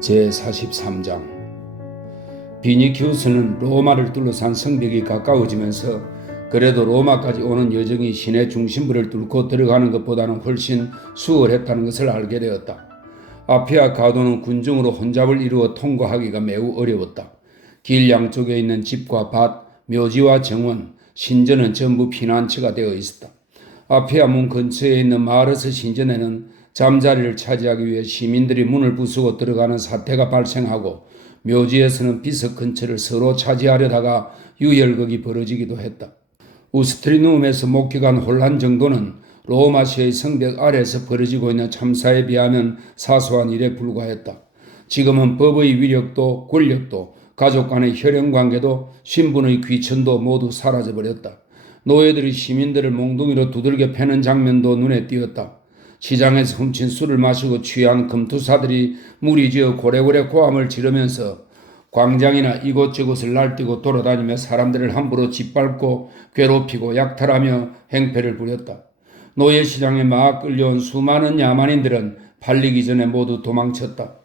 제43장 비니키우스는 로마를 둘러싼 성벽이 가까워지면서 그래도 로마까지 오는 여정이 시내 중심부를 뚫고 들어가는 것보다는 훨씬 수월했다는 것을 알게 되었다. 아피아 가도는 군중으로 혼잡을 이루어 통과하기가 매우 어려웠다. 길 양쪽에 있는 집과 밭, 묘지와 정원, 신전은 전부 피난처가 되어 있었다. 아피아 문 근처에 있는 마르스 신전에는 잠자리를 차지하기 위해 시민들이 문을 부수고 들어가는 사태가 발생하고 묘지에서는 비석 근처를 서로 차지하려다가 유혈극이 벌어지기도 했다. 우스트리누움에서 목격한 혼란 정도는 로마시의 성벽 아래에서 벌어지고 있는 참사에 비하면 사소한 일에 불과했다. 지금은 법의 위력도 권력도 가족 간의 혈연관계도 신분의 귀천도 모두 사라져버렸다. 노예들이 시민들을 몽둥이로 두들겨 패는 장면도 눈에 띄었다. 시장에서 훔친 술을 마시고 취한 금투사들이 무리지어 고래고래 고함을 지르면서 광장이나 이곳저곳을 날뛰고 돌아다니며 사람들을 함부로 짓밟고 괴롭히고 약탈하며 행패를 부렸다. 노예시장에 막 끌려온 수많은 야만인들은 팔리기 전에 모두 도망쳤다.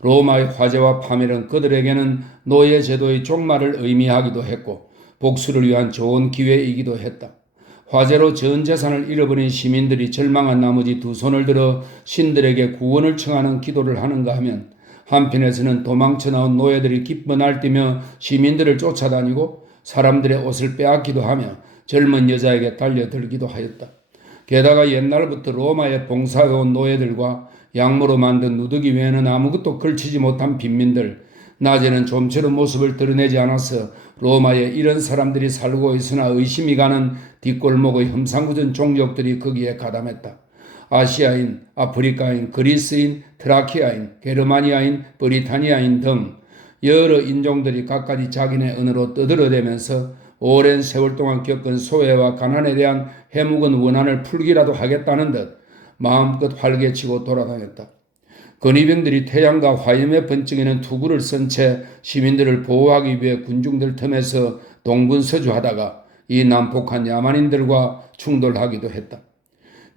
로마의 화재와 파멸은 그들에게는 노예 제도의 종말을 의미하기도 했고 복수를 위한 좋은 기회이기도 했다. 화재로 전 재산을 잃어버린 시민들이 절망한 나머지 두 손을 들어 신들에게 구원을 청하는 기도를 하는가 하면 한편에서는 도망쳐 나온 노예들이 기뻐 날뛰며 시민들을 쫓아다니고 사람들의 옷을 빼앗기도 하며 젊은 여자에게 달려들기도 하였다. 게다가 옛날부터 로마에 봉사해온 노예들과 양모로 만든 누더기 외에는 아무것도 걸치지 못한 빈민들, 낮에는 좀처럼 모습을 드러내지 않아서 로마에 이런 사람들이 살고 있으나 의심이 가는 뒷골목의 험상궂은 종족들이 거기에 가담했다. 아시아인, 아프리카인, 그리스인, 트라키아인, 게르마니아인, 브리타니아인 등 여러 인종들이 각가지 자기네 언어로 떠들어대면서 오랜 세월 동안 겪은 소외와 가난에 대한 해묵은 원한을 풀기라도 하겠다는 듯 마음껏 활개치고 돌아다녔다. 근위병들이 태양과 화염에 번쩍이는 투구를 쓴 채 시민들을 보호하기 위해 군중들 틈에서 동분서주하다가 이 난폭한 야만인들과 충돌하기도 했다.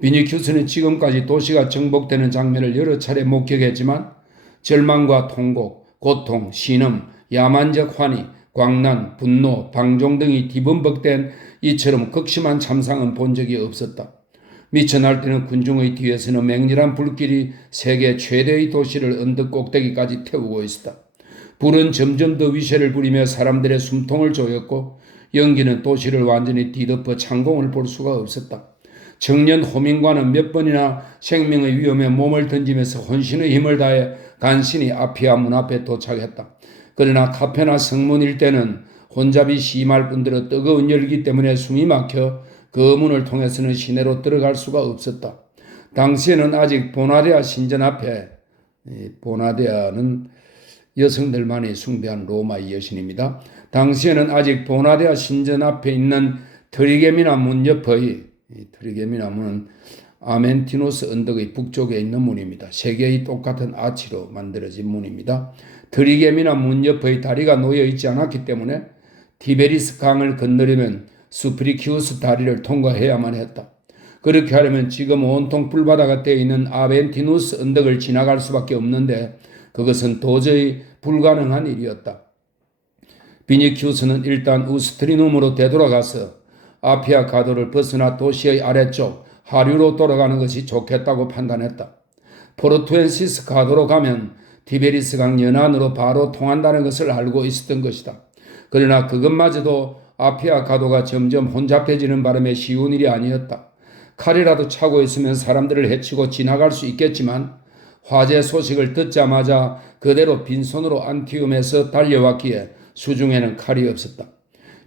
비니큐스는 지금까지 도시가 정복되는 장면을 여러 차례 목격했지만 절망과 통곡, 고통, 신음, 야만적 환희, 광난, 분노, 방종 등이 뒤범벅된 이처럼 극심한 참상은 본 적이 없었다. 미쳐 날뛰는 군중의 뒤에서는 맹렬한 불길이 세계 최대의 도시를 언덕 꼭대기까지 태우고 있었다. 불은 점점 더 위세를 부리며 사람들의 숨통을 조였고 연기는 도시를 완전히 뒤덮어 창공을 볼 수가 없었다. 청년 호민과는 몇 번이나 생명의 위험에 몸을 던지면서 혼신의 힘을 다해 간신히 아피아 문 앞에 도착했다. 그러나 카페나 성문 일대는 혼잡이 심할 뿐더러 뜨거운 열기 때문에 숨이 막혀 그 문을 통해서는 시내로 들어갈 수가 없었다. 당시에는 아직 보나데아 신전 앞에, 보나데아는 여성들만이 숭배한 로마의 여신입니다. 당시에는 아직 보나데아 신전 앞에 있는 트리게미나 문 옆의, 트리게미나 문은 아멘티노스 언덕의 북쪽에 있는 문입니다. 세 개의 똑같은 아치로 만들어진 문입니다. 트리게미나 문 옆의 다리가 놓여 있지 않았기 때문에 티베리스 강을 건너려면 수프리키우스 다리를 통과해야만 했다. 그렇게 하려면 지금 온통 불바다가 되어 있는 아벤티누스 언덕을 지나갈 수밖에 없는데 그것은 도저히 불가능한 일이었다. 비니키우스는 일단 우스트리눔으로 되돌아가서 아피아 가도를 벗어나 도시의 아래쪽 하류로 돌아가는 것이 좋겠다고 판단했다. 포르투엔시스 가도로 가면 티베리스 강 연안으로 바로 통한다는 것을 알고 있었던 것이다. 그러나 그것마저도 아피아 가도가 점점 혼잡해지는 바람에 쉬운 일이 아니었다. 칼이라도 차고 있으면 사람들을 해치고 지나갈 수 있겠지만 화재 소식을 듣자마자 그대로 빈손으로 안티움에서 달려왔기에 수중에는 칼이 없었다.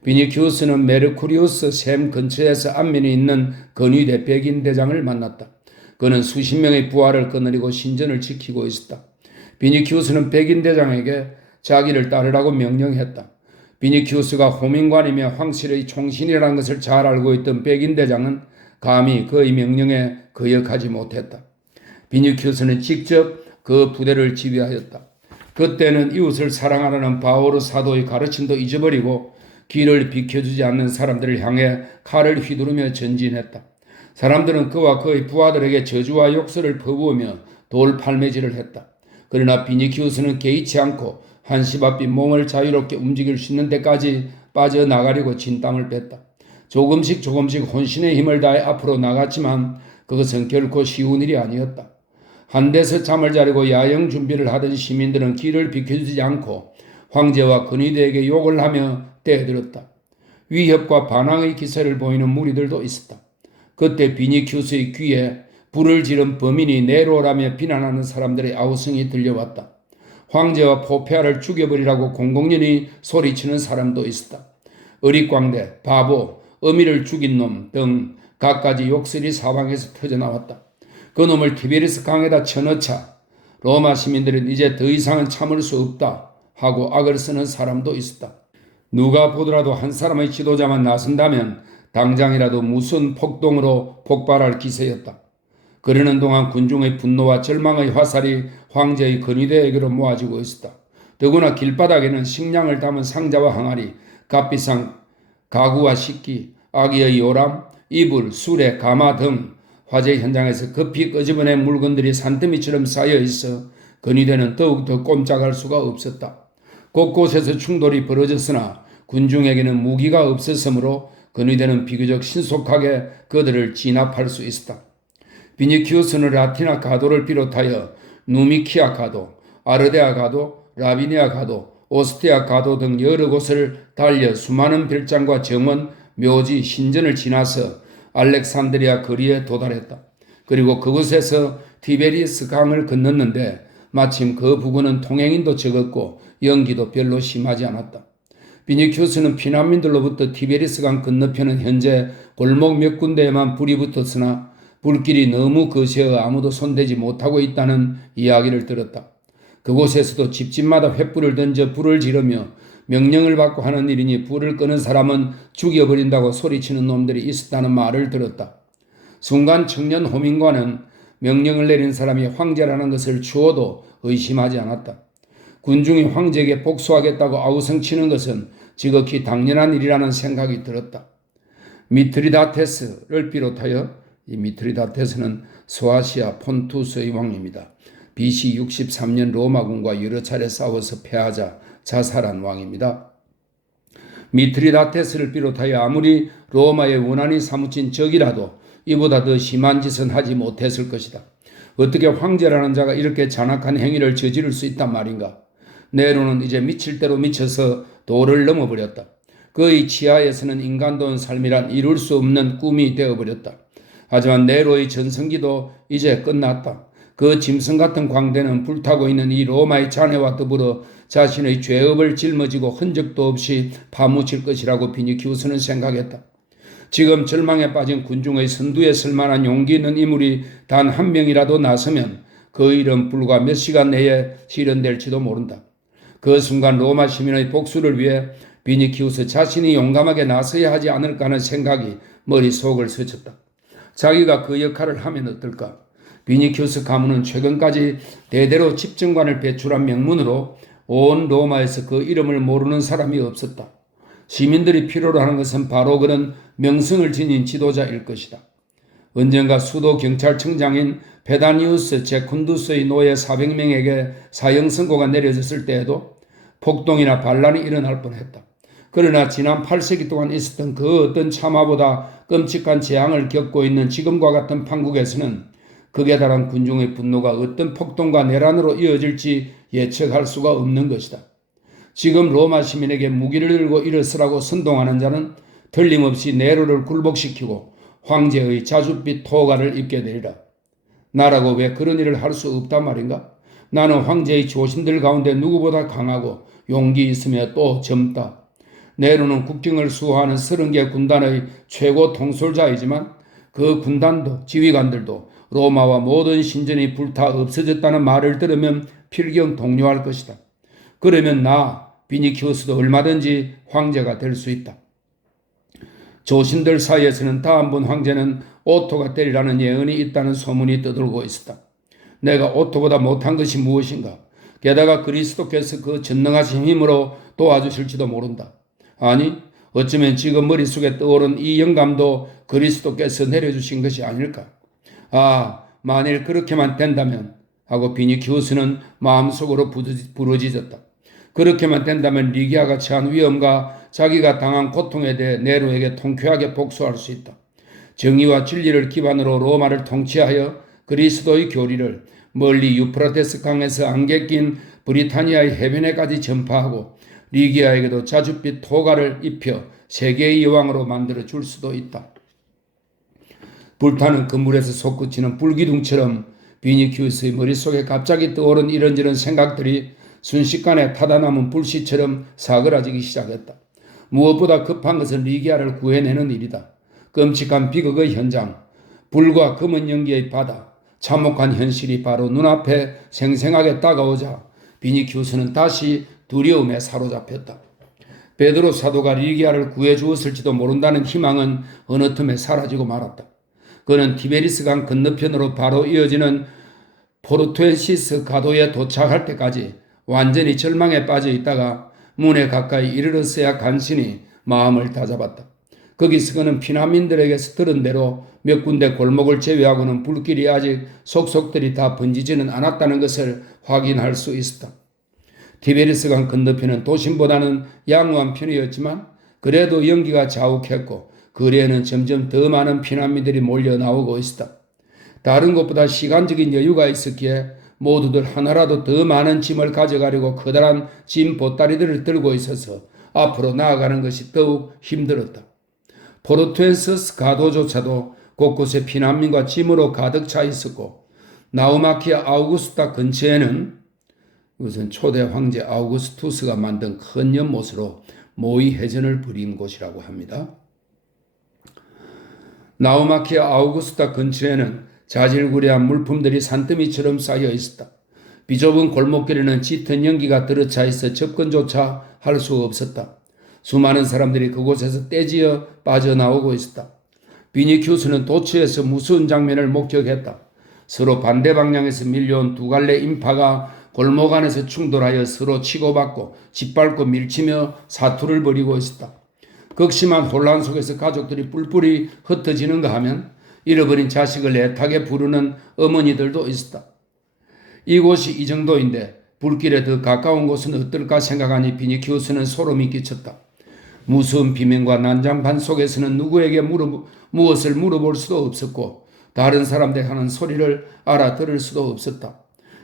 비니키우스는 메르쿠리우스 샘 근처에서 안면에 있는 근위대 백인 대장을 만났다. 그는 수십 명의 부하를 거느리고 신전을 지키고 있었다. 비니키우스는 백인 대장에게 자기를 따르라고 명령했다. 비니키우스가 호민관이며 황실의 총신이라는 것을 잘 알고 있던 백인 대장은 감히 그의 명령에 거역하지 못했다. 비니키우스는 직접 그 부대를 지휘하였다. 그때는 이웃을 사랑하라는 바오로 사도의 가르침도 잊어버리고 길을 비켜주지 않는 사람들을 향해 칼을 휘두르며 전진했다. 사람들은 그와 그의 부하들에게 저주와 욕설을 퍼부으며 돌팔매질을 했다. 그러나 비니키우스는 개의치 않고 한시바삐 몸을 자유롭게 움직일 수 있는 데까지 빠져나가려고 진땀을 뺐다. 조금씩 혼신의 힘을 다해 앞으로 나갔지만 그것은 결코 쉬운 일이 아니었다. 한 데서 잠을 자려고 야영 준비를 하던 시민들은 길을 비켜주지 않고 황제와 근위대에게 욕을 하며 떼들었다. 위협과 반항의 기세를 보이는 무리들도 있었다. 그때 비니키우스의 귀에 불을 지른 범인이 네로라며 비난하는 사람들의 아우성이 들려왔다. 황제와 포페아를 죽여버리라고 공공연히 소리치는 사람도 있었다. 어릿광대, 바보, 어미를 죽인 놈 등 갖가지 욕설이 사방에서 터져나왔다. 그 놈을 티베리스 강에다 쳐넣자 로마 시민들은 이제 더 이상은 참을 수 없다 하고 악을 쓰는 사람도 있었다. 누가 보더라도 한 사람의 지도자만 나선다면 당장이라도 무슨 폭동으로 폭발할 기세였다. 그러는 동안 군중의 분노와 절망의 화살이 황제의 근위대에게로 모아지고 있었다. 더구나 길바닥에는 식량을 담은 상자와 항아리, 값비싼 가구와 식기, 아기의 요람, 이불, 수레, 가마 등 화재 현장에서 급히 끄집어낸 물건들이 산더미처럼 쌓여 있어 근위대는 더욱더 꼼짝할 수가 없었다. 곳곳에서 충돌이 벌어졌으나 군중에게는 무기가 없었으므로 근위대는 비교적 신속하게 그들을 진압할 수 있었다. 비니키우스는 라티나 가도를 비롯하여 누미키아 가도, 아르데아 가도, 라비니아 가도, 오스티아 가도 등 여러 곳을 달려 수많은 별장과 정원, 묘지, 신전을 지나서 알렉산드리아 거리에 도달했다. 그리고 그곳에서 티베리스 강을 건넜는데 마침 그 부근은 통행인도 적었고 연기도 별로 심하지 않았다. 비니키우스는 피난민들로부터 티베리스 강 건너편은 현재 골목 몇 군데에만 불이 붙었으나 불길이 너무 거세어 아무도 손대지 못하고 있다는 이야기를 들었다. 그곳에서도 집집마다 횃불을 던져 불을 지르며 명령을 받고 하는 일이니 불을 끄는 사람은 죽여버린다고 소리치는 놈들이 있었다는 말을 들었다. 순간 청년 호민과는 명령을 내린 사람이 황제라는 것을 주어도 의심하지 않았다. 군중이 황제에게 복수하겠다고 아우성치는 것은 지극히 당연한 일이라는 생각이 들었다. 미트리다테스를 비롯하여 이 미트리다테스는 소아시아 폰투스의 왕입니다. BC 63년 로마군과 여러 차례 싸워서 패하자 자살한 왕입니다. 미트리다테스를 비롯하여 아무리 로마의 원한이 사무친 적이라도 이보다 더 심한 짓은 하지 못했을 것이다. 어떻게 황제라는 자가 이렇게 잔악한 행위를 저지를 수 있단 말인가? 네로는 이제 미칠 대로 미쳐서 도를 넘어버렸다. 그의 치하에서는 인간다운 삶이란 이룰 수 없는 꿈이 되어버렸다. 하지만 네로의 전성기도 이제 끝났다. 그 짐승 같은 광대는 불타고 있는 이 로마의 잔해와 더불어 자신의 죄업을 짊어지고 흔적도 없이 파묻힐 것이라고 비니키우스는 생각했다. 지금 절망에 빠진 군중의 선두에 설 만한 용기 있는 인물이 단 한 명이라도 나서면 그 일은 불과 몇 시간 내에 실현될지도 모른다. 그 순간 로마 시민의 복수를 위해 비니키우스 자신이 용감하게 나서야 하지 않을까 하는 생각이 머릿속을 스쳤다. 자기가 그 역할을 하면 어떨까? 비니키우스 가문은 최근까지 대대로 집정관을 배출한 명문으로 온 로마에서 그 이름을 모르는 사람이 없었다. 시민들이 필요로 하는 것은 바로 그런 명성을 지닌 지도자일 것이다. 언젠가 수도 경찰청장인 페다니우스 제쿤두스의 노예 400명에게 사형 선고가 내려졌을 때에도 폭동이나 반란이 일어날 뻔했다. 그러나 지난 8세기 동안 있었던 그 어떤 참화보다 끔찍한 재앙을 겪고 있는 지금과 같은 판국에서는 극에 달한 군중의 분노가 어떤 폭동과 내란으로 이어질지 예측할 수가 없는 것이다. 지금 로마 시민에게 무기를 들고 일어서라고 선동하는 자는 틀림없이 네로를 굴복시키고 황제의 자줏빛 토가를 입게 되리라. 나라고 왜 그런 일을 할 수 없단 말인가? 나는 황제의 조신들 가운데 누구보다 강하고 용기 있으며 또 젊다. 네로는 국경을 수호하는 30개 군단의 최고 통솔자이지만 그 군단도 지휘관들도 로마와 모든 신전이 불타 없어졌다는 말을 들으면 필경 동요할 것이다. 그러면 나 비니키우스도 얼마든지 황제가 될 수 있다. 조신들 사이에서는 다음번 황제는 오토가 되리라는 예언이 있다는 소문이 떠돌고 있었다. 내가 오토보다 못한 것이 무엇인가? 게다가 그리스도께서 그 전능하신 힘으로 도와주실지도 모른다. 아니, 어쩌면 지금 머릿속에 떠오른 이 영감도 그리스도께서 내려주신 것이 아닐까? 아, 만일 그렇게만 된다면, 하고 비니키우스는 마음속으로 부르짖었다. 그렇게만 된다면 리기아가 처한 위험과 자기가 당한 고통에 대해 네로에게 통쾌하게 복수할 수 있다. 정의와 진리를 기반으로 로마를 통치하여 그리스도의 교리를 멀리 유프라테스 강에서 안개 낀 브리타니아의 해변에까지 전파하고 리기아에게도 자줏빛 토가를 입혀 세계의 여왕으로 만들어 줄 수도 있다. 불타는 그물에서 솟구치는 불기둥처럼 비니키우스의 머릿속에 갑자기 떠오른 이런저런 생각들이 순식간에 타다 남은 불씨처럼 사그라지기 시작했다. 무엇보다 급한 것은 리기아를 구해내는 일이다. 끔찍한 비극의 현장, 불과 검은 연기의 바다, 참혹한 현실이 바로 눈앞에 생생하게 다가오자 비니키우스는 다시 두려움에 사로잡혔다. 베드로 사도가 리기아를 구해주었을지도 모른다는 희망은 어느 틈에 사라지고 말았다. 그는 티베리스 강 건너편으로 바로 이어지는 포르투엔시스 가도에 도착할 때까지 완전히 절망에 빠져 있다가 문에 가까이 이르렀어야 간신히 마음을 다잡았다. 거기서 그는 피난민들에게서 들은 대로 몇 군데 골목을 제외하고는 불길이 아직 속속들이 다 번지지는 않았다는 것을 확인할 수 있었다. 티베리스강 건너편은 도심보다는 양호한 편이었지만 그래도 연기가 자욱했고 거리에는 점점 더 많은 피난민들이 몰려 나오고 있었다. 다른 곳보다 시간적인 여유가 있었기에 모두들 하나라도 더 많은 짐을 가져가려고 커다란 짐 보따리들을 들고 있어서 앞으로 나아가는 것이 더욱 힘들었다. 포르투엔시스 가도조차도 곳곳에 피난민과 짐으로 가득 차 있었고 나우마키아 아우구스타 근처에는 이것은 초대 황제 아우구스투스가 만든 큰 연못으로 모의 해전을 벌인 곳이라고 합니다. 나우마키아 아우구스타 근처에는 자질구레한 물품들이 산더미처럼 쌓여 있었다. 비좁은 골목길에는 짙은 연기가 들어차 있어 접근조차 할 수 없었다. 수많은 사람들이 그곳에서 떼지어 빠져나오고 있었다. 비니키우스는 도처에서 무서운 장면을 목격했다. 서로 반대 방향에서 밀려온 두 갈래 인파가 골목 안에서 충돌하여 서로 치고받고 짓밟고 밀치며 사투를 벌이고 있었다. 극심한 혼란 속에서 가족들이 뿔뿔이 흩어지는가 하면 잃어버린 자식을 애타게 부르는 어머니들도 있었다. 이곳이 이 정도인데 불길에 더 가까운 곳은 어떨까 생각하니 비니키우스는 소름이 끼쳤다. 무서운 비명과 난장판 속에서는 누구에게 무엇을 물어볼 수도 없었고 다른 사람들이 하는 소리를 알아들을 수도 없었다.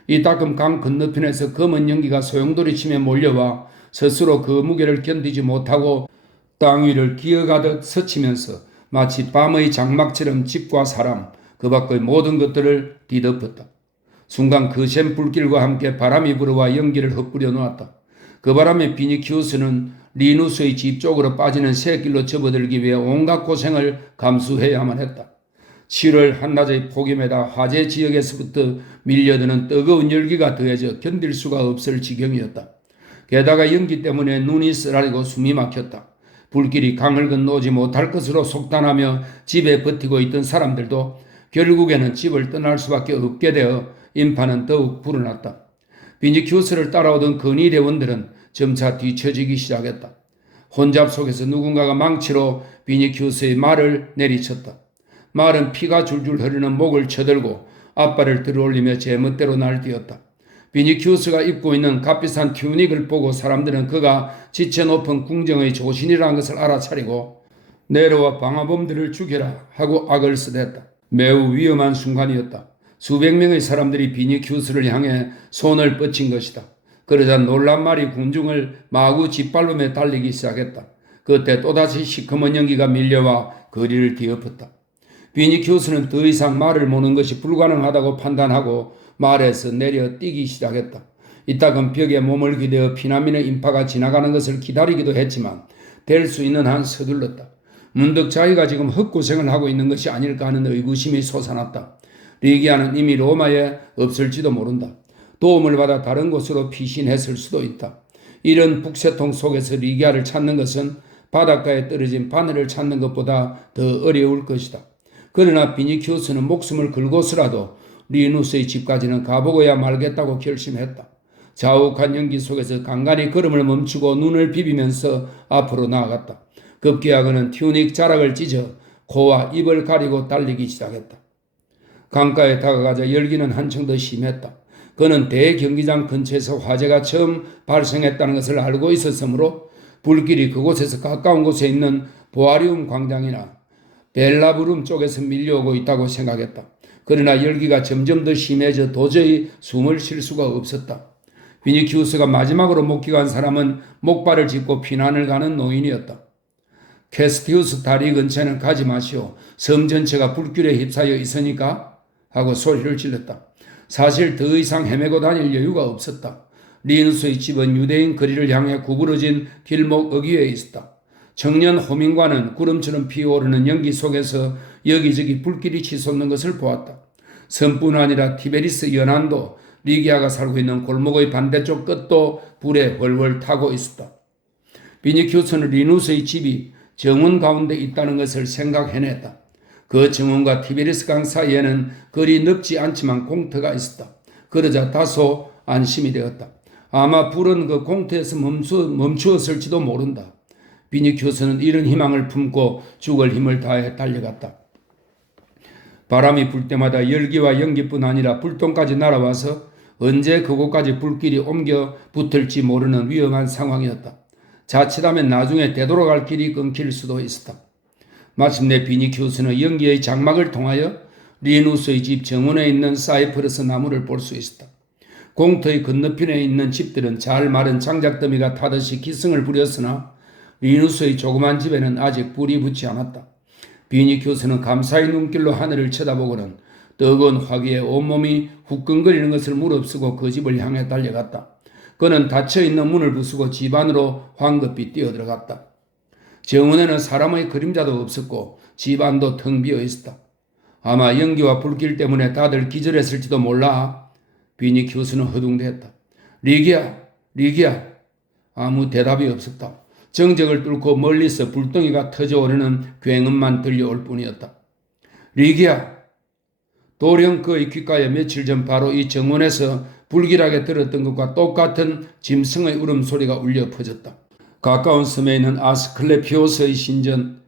이 따끔 강 건너편에서 검은 연기가 소용돌이 치며 몰려와 스스로 그 무게를 견디지 못하고 땅 위를 기어가듯 스치면서 마치 밤의 장막처럼 집과 사람, 그 밖의 모든 것들을 뒤덮었다. 순간 거센 불길과 함께 바람이 불어와 연기를 흩뿌려 놓았다. 그 바람에 비니키우스는 리누스의 집 쪽으로 빠지는 새길로 접어들기 위해 온갖 고생을 감수해야만 했다. 7월 한낮의 폭염에다 화재 지역에서부터 밀려드는 뜨거운 열기가 더해져 견딜 수가 없을 지경이었다. 게다가 연기 때문에 눈이 쓰라리고 숨이 막혔다. 불길이 강을 건너오지 못할 것으로 속단하며 집에 버티고 있던 사람들도 결국에는 집을 떠날 수밖에 없게 되어 인파는 더욱 불어났다. 비니키우스를 따라오던 건의대원들은 점차 뒤처지기 시작했다. 혼잡 속에서 누군가가 망치로 비니키우스의 말을 내리쳤다. 말은 피가 줄줄 흐르는 목을 쳐들고 앞발을 들어올리며 제멋대로 날뛰었다. 비니키우스가 입고 있는 값비싼 튜닉을 보고 사람들은 그가 지체 높은 궁정의 조신이라는 것을 알아차리고 네로와 방화범들을 죽여라 하고 악을 쓰댔다. 매우 위험한 순간이었다. 수백 명의 사람들이 비니키우스를 향해 손을 뻗친 것이다. 그러자 놀란 말이 군중을 마구 짓밟으며 달리기 시작했다. 그때 또다시 시커먼 연기가 밀려와 거리를 뒤엎었다. 비니키우스는 더 이상 말을 모는 것이 불가능하다고 판단하고 말에서 내려 뛰기 시작했다. 이따금 벽에 몸을 기대어 피난민의 인파가 지나가는 것을 기다리기도 했지만 될 수 있는 한 서둘렀다. 문득 자기가 지금 헛고생을 하고 있는 것이 아닐까 하는 의구심이 솟아났다. 리기아는 이미 로마에 없을지도 모른다. 도움을 받아 다른 곳으로 피신했을 수도 있다. 이런 북새통 속에서 리기아를 찾는 것은 바닷가에 떨어진 바늘을 찾는 것보다 더 어려울 것이다. 그러나 비니키우스는 목숨을 걸고서라도 리누스의 집까지는 가보고야 말겠다고 결심했다. 자욱한 연기 속에서 간간히 걸음을 멈추고 눈을 비비면서 앞으로 나아갔다. 급기야 그는 튜닉 자락을 찢어 코와 입을 가리고 달리기 시작했다. 강가에 다가가자 열기는 한층 더 심했다. 그는 대경기장 근처에서 화재가 처음 발생했다는 것을 알고 있었으므로 불길이 그곳에서 가까운 곳에 있는 보아리움 광장이나 벨라브룸 쪽에서 밀려오고 있다고 생각했다. 그러나 열기가 점점 더 심해져 도저히 숨을 쉴 수가 없었다. 비니키우스가 마지막으로 목격한 사람은 목발을 짚고 피난을 가는 노인이었다. 캐스티우스 다리 근처에는 가지 마시오. 섬 전체가 불길에 휩싸여 있으니까 하고 소리를 질렀다. 사실 더 이상 헤매고 다닐 여유가 없었다. 리누스의 집은 유대인 거리를 향해 구부러진 길목 어귀에 있었다. 청년 호민과는 구름처럼 피어오르는 연기 속에서 여기저기 불길이 치솟는 것을 보았다. 섬뿐 아니라 티베리스 연안도 리기아가 살고 있는 골목의 반대쪽 끝도 불에 훨훨 타고 있었다. 비니키우스는 리누스의 집이 정원 가운데 있다는 것을 생각해냈다. 그 정원과 티베리스 강 사이에는 거리 넓지 않지만 공터가 있었다. 그러자 다소 안심이 되었다. 아마 불은 그 공터에서 멈추었을지도 모른다. 비니키우스는 이런 희망을 품고 죽을 힘을 다해 달려갔다. 바람이 불 때마다 열기와 연기뿐 아니라 불똥까지 날아와서 언제 그곳까지 불길이 옮겨 붙을지 모르는 위험한 상황이었다. 자칫하면 나중에 되돌아갈 길이 끊길 수도 있었다. 마침내 비니키우스는 연기의 장막을 통하여 리누스의 집 정원에 있는 사이프러스 나무를 볼 수 있었다. 공터의 건너편에 있는 집들은 잘 마른 장작더미가 타듯이 기승을 부렸으나 리누스의 조그만 집에는 아직 불이 붙지 않았다. 비니키우스는 감사의 눈길로 하늘을 쳐다보고는 뜨거운 화기에 온몸이 후끈거리는 것을 무릅쓰고 그 집을 향해 달려갔다. 그는 닫혀있는 문을 부수고 집 안으로 황급히 뛰어들어갔다. 정원에는 사람의 그림자도 없었고 집 안도 텅 비어 있었다. 아마 연기와 불길 때문에 다들 기절했을지도 몰라. 비니키우스는 허둥대었다. 리기야. 아무 대답이 없었다. 정적을 뚫고 멀리서 불덩이가 터져오르는 굉음만 들려올 뿐이었다. 리기야. 도령 그의 귓가에 며칠 전 바로 이 정원에서 불길하게 들었던 것과 똑같은 짐승의 울음소리가 울려 퍼졌다. 가까운 섬에 있는 아스클레피오스의 신전,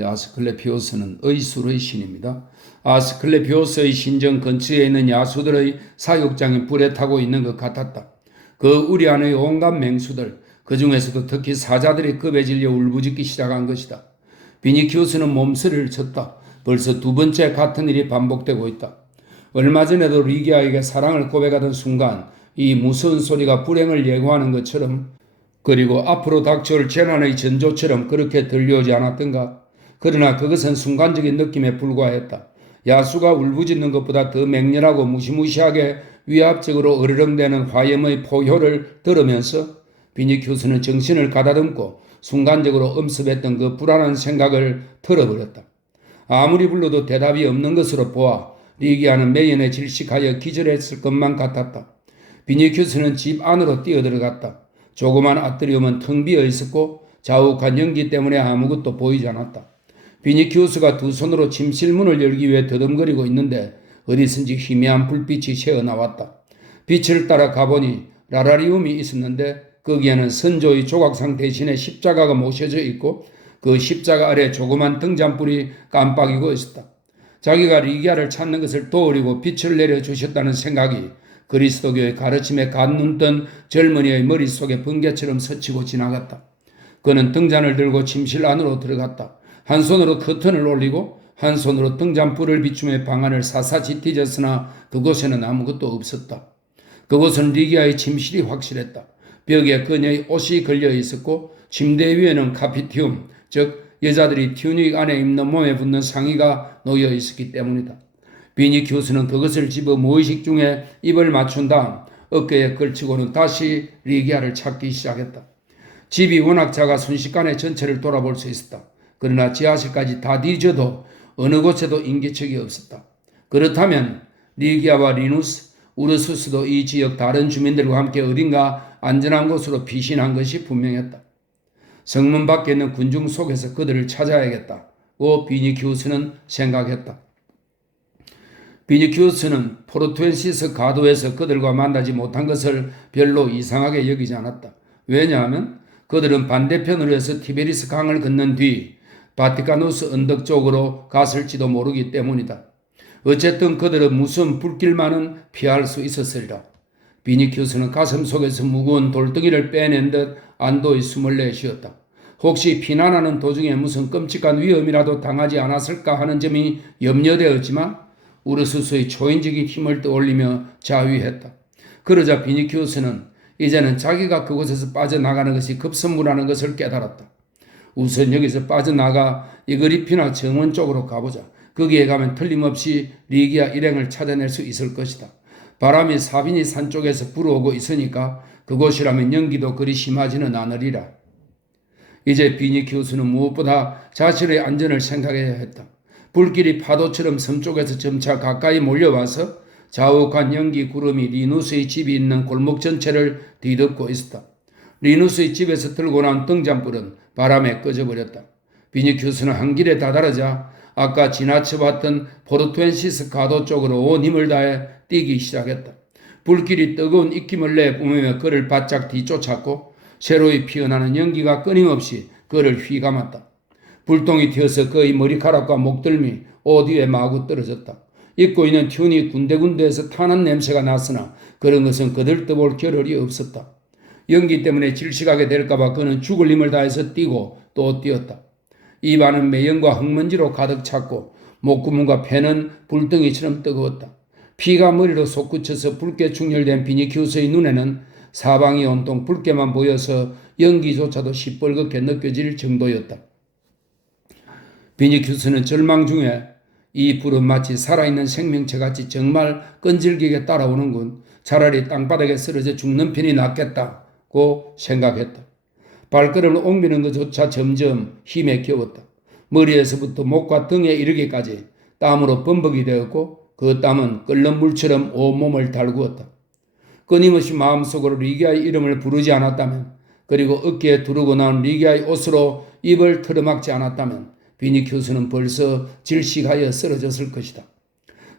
아스클레피오스는 의술의 신입니다. 아스클레피오스의 신전 근처에 있는 야수들의 사육장이 불에 타고 있는 것 같았다. 그 우리 안의 온갖 맹수들, 그 중에서도 특히 사자들이 급에 질려 울부짖기 시작한 것이다. 비니키우스는 몸서리를 쳤다. 벌써 두 번째 같은 일이 반복되고 있다. 얼마 전에도 리기아에게 사랑을 고백하던 순간 이 무서운 소리가 불행을 예고하는 것처럼 그리고 앞으로 닥쳐올 재난의 전조처럼 그렇게 들려오지 않았던가? 그러나 그것은 순간적인 느낌에 불과했다. 야수가 울부짖는 것보다 더 맹렬하고 무시무시하게 위압적으로 으르렁대는 화염의 포효를 들으면서 비니키우스는 정신을 가다듬고 순간적으로 엄습했던 그 불안한 생각을 털어버렸다. 아무리 불러도 대답이 없는 것으로 보아 리기아는 매연에 질식하여 기절했을 것만 같았다. 비니키우스는 집 안으로 뛰어들어갔다. 조그만 아트리움은 텅 비어 있었고 자욱한 연기 때문에 아무것도 보이지 않았다. 비니키우스가 두 손으로 침실문을 열기 위해 더듬거리고 있는데 어디선지 희미한 불빛이 새어나왔다. 빛을 따라 가보니 라라리움이 있었는데 거기에는 선조의 조각상 대신에 십자가가 모셔져 있고 그 십자가 아래 조그만 등잔불이 깜빡이고 있었다. 자기가 리기아를 찾는 것을 도우려고 빛을 내려주셨다는 생각이 그리스도교의 가르침에 갓눈뜬 젊은이의 머릿속에 번개처럼 스치고 지나갔다. 그는 등잔을 들고 침실 안으로 들어갔다. 한 손으로 커튼을 올리고 한 손으로 등잔불을 비추며 방안을 사사지 뒤졌으나 그곳에는 아무것도 없었다. 그곳은 리기아의 침실이 확실했다. 벽에 그녀의 옷이 걸려 있었고 침대 위에는 카피티움, 즉 여자들이 튜닉 안에 입는 몸에 붙는 상의가 놓여 있었기 때문이다. 비니키우스는 그것을 집어 무의식 중에 입을 맞춘 다음 어깨에 걸치고는 다시 리기아를 찾기 시작했다. 집이 워낙 작아 순식간에 전체를 돌아볼 수 있었다. 그러나 지하실까지 다 뒤져도 어느 곳에도 인기척이 없었다. 그렇다면 리기아와 리누스, 우르수스도 이 지역 다른 주민들과 함께 어딘가 안전한 곳으로 피신한 것이 분명했다. 성문 밖에 있는 군중 속에서 그들을 찾아야겠다고 비니키우스는 생각했다. 비니키우스는 포르투엔시스 가도에서 그들과 만나지 못한 것을 별로 이상하게 여기지 않았다. 왜냐하면 그들은 반대편으로 해서 티베리스 강을 건넌 뒤 바티카누스 언덕 쪽으로 갔을지도 모르기 때문이다. 어쨌든 그들은 무슨 불길만은 피할 수 있었으리라. 비니큐스는 가슴 속에서 무거운 돌덩이를 빼낸 듯 안도의 숨을 내쉬었다. 혹시 피난하는 도중에 무슨 끔찍한 위험이라도 당하지 않았을까 하는 점이 염려되었지만 우르수스의 초인적인 힘을 떠올리며 자위했다. 그러자 비니큐스는 이제는 자기가 그곳에서 빠져나가는 것이 급선무라는 것을 깨달았다. 우선 여기서 빠져나가 이그리피나 정원 쪽으로 가보자. 거기에 가면 틀림없이 리기아 일행을 찾아낼 수 있을 것이다. 바람이 사비니 산 쪽에서 불어오고 있으니까 그곳이라면 연기도 그리 심하지는 않으리라. 이제 비니큐스는 무엇보다 자신의 안전을 생각해야 했다. 불길이 파도처럼 섬 쪽에서 점차 가까이 몰려와서 자욱한 연기 구름이 리누스의 집이 있는 골목 전체를 뒤덮고 있었다. 리누스의 집에서 들고 나온 등잔불은 바람에 꺼져버렸다. 비니큐스는 한 길에 다다르자 아까 지나쳐봤던 포르투엔시스 가도 쪽으로 온 힘을 다해 뛰기 시작했다. 불길이 뜨거운 입김을 내뿜으며 그를 바짝 뒤쫓았고 새로이 피어나는 연기가 끊임없이 그를 휘감았다. 불똥이 튀어서 그의 머리카락과 목덜미, 옷 위에 마구 떨어졌다. 입고 있는 튠이 군데군데에서 타는 냄새가 났으나 그런 것은 거들떠볼 겨를이 없었다. 연기 때문에 질식하게 될까봐 그는 죽을 힘을 다해서 뛰고 또 뛰었다. 입안은 매연과 흙먼지로 가득 찼고 목구멍과 폐는 불덩이처럼 뜨거웠다. 피가 머리로 솟구쳐서 붉게 충혈된 비니큐스의 눈에는 사방이 온통 붉게만 보여서 연기조차도 시뻘겋게 느껴질 정도였다. 비니큐스는 절망 중에 이 불은 마치 살아있는 생명체같이 정말 끈질기게 따라오는군. 차라리 땅바닥에 쓰러져 죽는 편이 낫겠다고 생각했다. 발걸음을 옮기는 것조차 점점 힘에 겨웠다. 머리에서부터 목과 등에 이르기까지 땀으로 범벅이 되었고 그 땀은 끓는 물처럼 온몸을 달구었다. 끊임없이 마음속으로 리기아의 이름을 부르지 않았다면, 그리고 어깨에 두르고 나온 리기아의 옷으로 입을 틀어막지 않았다면 비니큐스는 벌써 질식하여 쓰러졌을 것이다.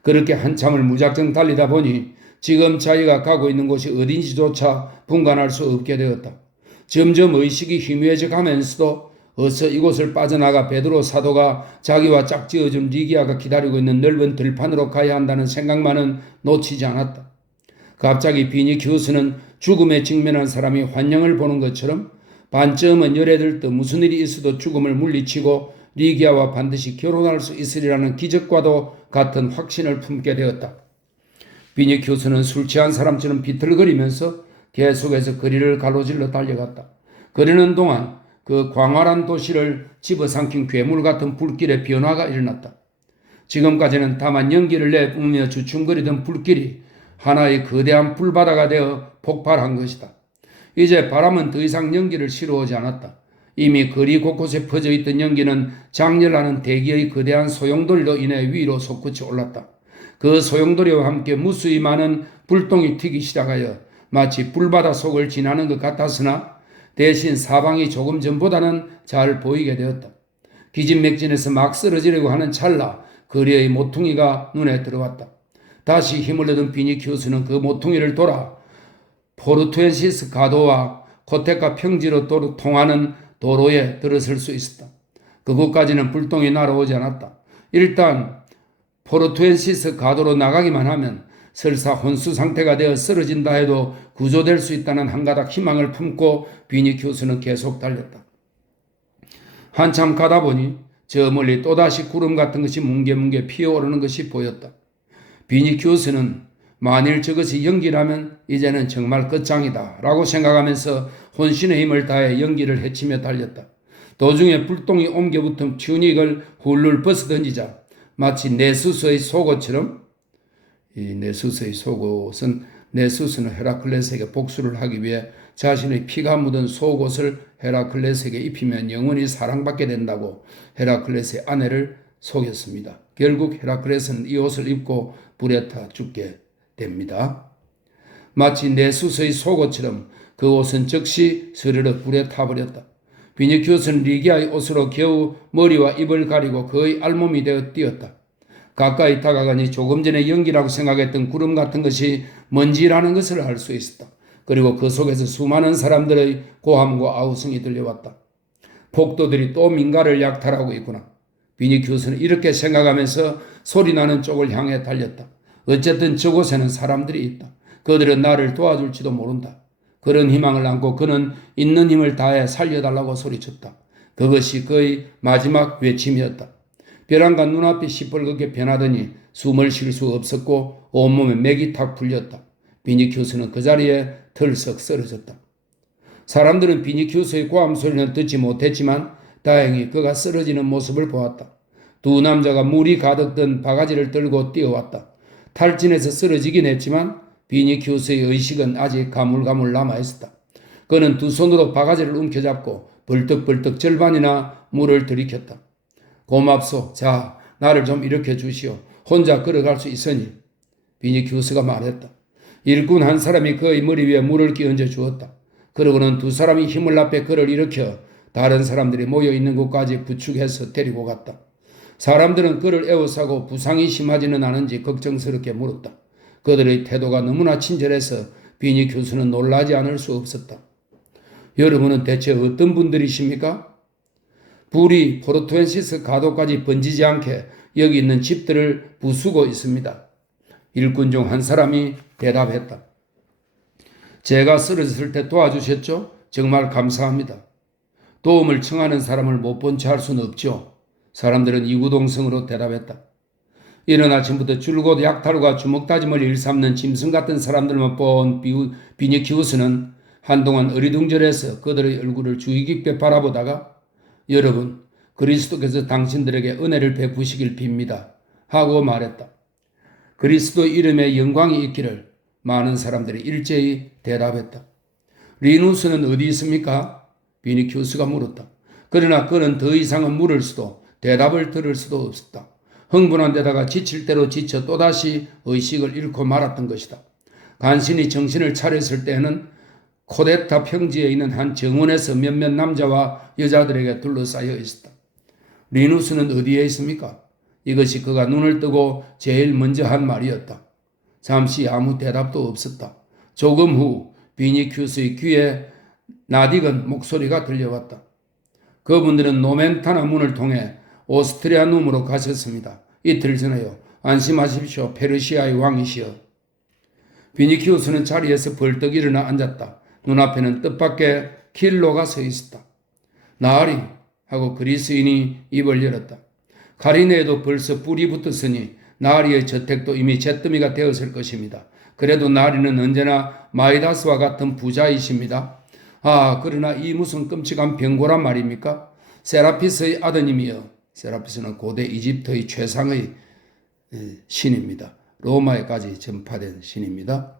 그렇게 한참을 무작정 달리다 보니 지금 자기가 가고 있는 곳이 어딘지조차 분간할 수 없게 되었다. 점점 의식이 희미해져 가면서도 어서 이곳을 빠져나가 베드로 사도가 자기와 짝지어준 리기아가 기다리고 있는 넓은 들판으로 가야 한다는 생각만은 놓치지 않았다. 갑자기 비니큐스는 죽음에 직면한 사람이 환영을 보는 것처럼 반쯤은 열애들듯 무슨 일이 있어도 죽음을 물리치고 리기아와 반드시 결혼할 수 있으리라는 기적과도 같은 확신을 품게 되었다. 비니큐스는 술 취한 사람처럼 비틀거리면서 계속해서 거리를 가로질러 달려갔다. 그러는 동안 그 광활한 도시를 집어삼킨 괴물 같은 불길의 변화가 일어났다. 지금까지는 다만 연기를 내뿜으며 주춤거리던 불길이 하나의 거대한 불바다가 되어 폭발한 것이다. 이제 바람은 더 이상 연기를 실어오지 않았다. 이미 거리 곳곳에 퍼져 있던 연기는 장렬하는 대기의 거대한 소용돌이로 인해 위로 솟구쳐 올랐다. 그 소용돌이와 함께 무수히 많은 불똥이 튀기 시작하여 마치 불바다 속을 지나는 것 같았으나 대신 사방이 조금 전보다는 잘 보이게 되었다. 기진맥진해서 막 쓰러지려고 하는 찰나 거리의 모퉁이가 눈에 들어왔다. 다시 힘을 얻은 비니큐스는 그 모퉁이를 돌아 포르투엔시스 가도와 코테카 평지로 통하는 도로에 들어설 수 있었다. 그곳까지는 불똥이 날아오지 않았다. 일단 포르투엔시스 가도로 나가기만 하면 설사 혼수 상태가 되어 쓰러진다 해도 구조될 수 있다는 한가닥 희망을 품고 비니큐스는 계속 달렸다. 한참 가다 보니 저 멀리 또다시 구름 같은 것이 뭉게뭉게 피어오르는 것이 보였다. 비니큐스는 만일 저것이 연기라면 이제는 정말 끝장이다 라고 생각하면서 혼신의 힘을 다해 연기를 헤치며 달렸다. 도중에 불똥이 옮겨붙은 튜닉을 훌훌 벗어던지자 마치 네수스의 속옷처럼, 이 네수스의 속옷은 네수스는 헤라클레스에게 복수를 하기 위해 자신의 피가 묻은 속옷을 헤라클레스에게 입히면 영원히 사랑받게 된다고 헤라클레스의 아내를 속였습니다. 결국 헤라클레스는 이 옷을 입고 불에 타 죽게 됩니다. 마치 네수스의 속옷처럼 그 옷은 즉시 스르륵 불에 타버렸다. 비니큐스는 리기아의 옷으로 겨우 머리와 입을 가리고 거의 알몸이 되어 뛰었다. 가까이 다가가니 조금 전에 연기라고 생각했던 구름 같은 것이 먼지라는 것을 알 수 있었다. 그리고 그 속에서 수많은 사람들의 고함과 아우성이 들려왔다. 폭도들이 또 민가를 약탈하고 있구나. 비니큐스는 이렇게 생각하면서 소리나는 쪽을 향해 달렸다. 어쨌든 저곳에는 사람들이 있다. 그들은 나를 도와줄지도 모른다. 그런 희망을 안고 그는 있는 힘을 다해 살려달라고 소리쳤다. 그것이 그의 마지막 외침이었다. 벼랑간 눈앞이 시뻘겋게 변하더니 숨을 쉴 수 없었고 온몸에 맥이 탁 풀렸다. 비니큐스는 그 자리에 털썩 쓰러졌다. 사람들은 비니큐스의 고함 소리는 듣지 못했지만 다행히 그가 쓰러지는 모습을 보았다. 두 남자가 물이 가득 든 바가지를 들고 뛰어왔다. 탈진해서 쓰러지긴 했지만 비니큐스의 의식은 아직 가물가물 남아있었다. 그는 두 손으로 바가지를 움켜잡고 벌떡벌떡 절반이나 물을 들이켰다. 고맙소. 자, 나를 좀 일으켜 주시오. 혼자 걸어갈 수 있으니. 비니큐스가 말했다. 일꾼 한 사람이 그의 머리 위에 물을 끼얹어 주었다. 그러고는 두 사람이 힘을 합해 그를 일으켜 다른 사람들이 모여있는 곳까지 부축해서 데리고 갔다. 사람들은 그를 에워싸고 부상이 심하지는 않은지 걱정스럽게 물었다. 그들의 태도가 너무나 친절해서 비니큐스는 놀라지 않을 수 없었다. 여러분은 대체 어떤 분들이십니까? 불이 포르투엔시스 가도까지 번지지 않게 여기 있는 집들을 부수고 있습니다. 일꾼 중 한 사람이 대답했다. 제가 쓰러졌을 때 도와주셨죠? 정말 감사합니다. 도움을 청하는 사람을 못 본 채 할 수는 없죠. 사람들은 이구동성으로 대답했다. 이른 아침부터 줄곧 약탈과 주먹다짐을 일삼는 짐승 같은 사람들만 본 비니키우스는 한동안 어리둥절해서 그들의 얼굴을 주의 깊게 바라보다가 여러분, 그리스도께서 당신들에게 은혜를 베푸시길 빕니다. 하고 말했다. 그리스도 이름에 영광이 있기를. 많은 사람들이 일제히 대답했다. 리누스는 어디 있습니까? 비니큐스가 물었다. 그러나 그는 더 이상은 물을 수도 대답을 들을 수도 없었다. 흥분한 데다가 지칠 대로 지쳐 또다시 의식을 잃고 말았던 것이다. 간신히 정신을 차렸을 때에는 코데타 평지에 있는 한 정원에서 몇몇 남자와 여자들에게 둘러싸여 있었다. 리누스는 어디에 있습니까? 이것이 그가 눈을 뜨고 제일 먼저 한 말이었다. 잠시 아무 대답도 없었다. 조금 후 비니큐스의 귀에 낯익은 목소리가 들려왔다. 그분들은 노멘타나 문을 통해 오스트리아 눔으로 가셨습니다. 이틀 전에요. 안심하십시오. 페르시아의 왕이시여. 비니키우스는 자리에서 벌떡 일어나 앉았다. 눈앞에는 뜻밖의 킬로가 서 있었다. 나으리 하고 그리스인이 입을 열었다. 가리네에도 벌써 뿔이 붙었으니 나으리의 저택도 이미 잿더미가 되었을 것입니다. 그래도 나으리는 언제나 마이다스와 같은 부자이십니다. 그러나 이 무슨 끔찍한 병고란 말입니까? 세라피스의 아드님이여. 세라피스는 고대 이집트의 최상의 신입니다. 로마에까지 전파된 신입니다.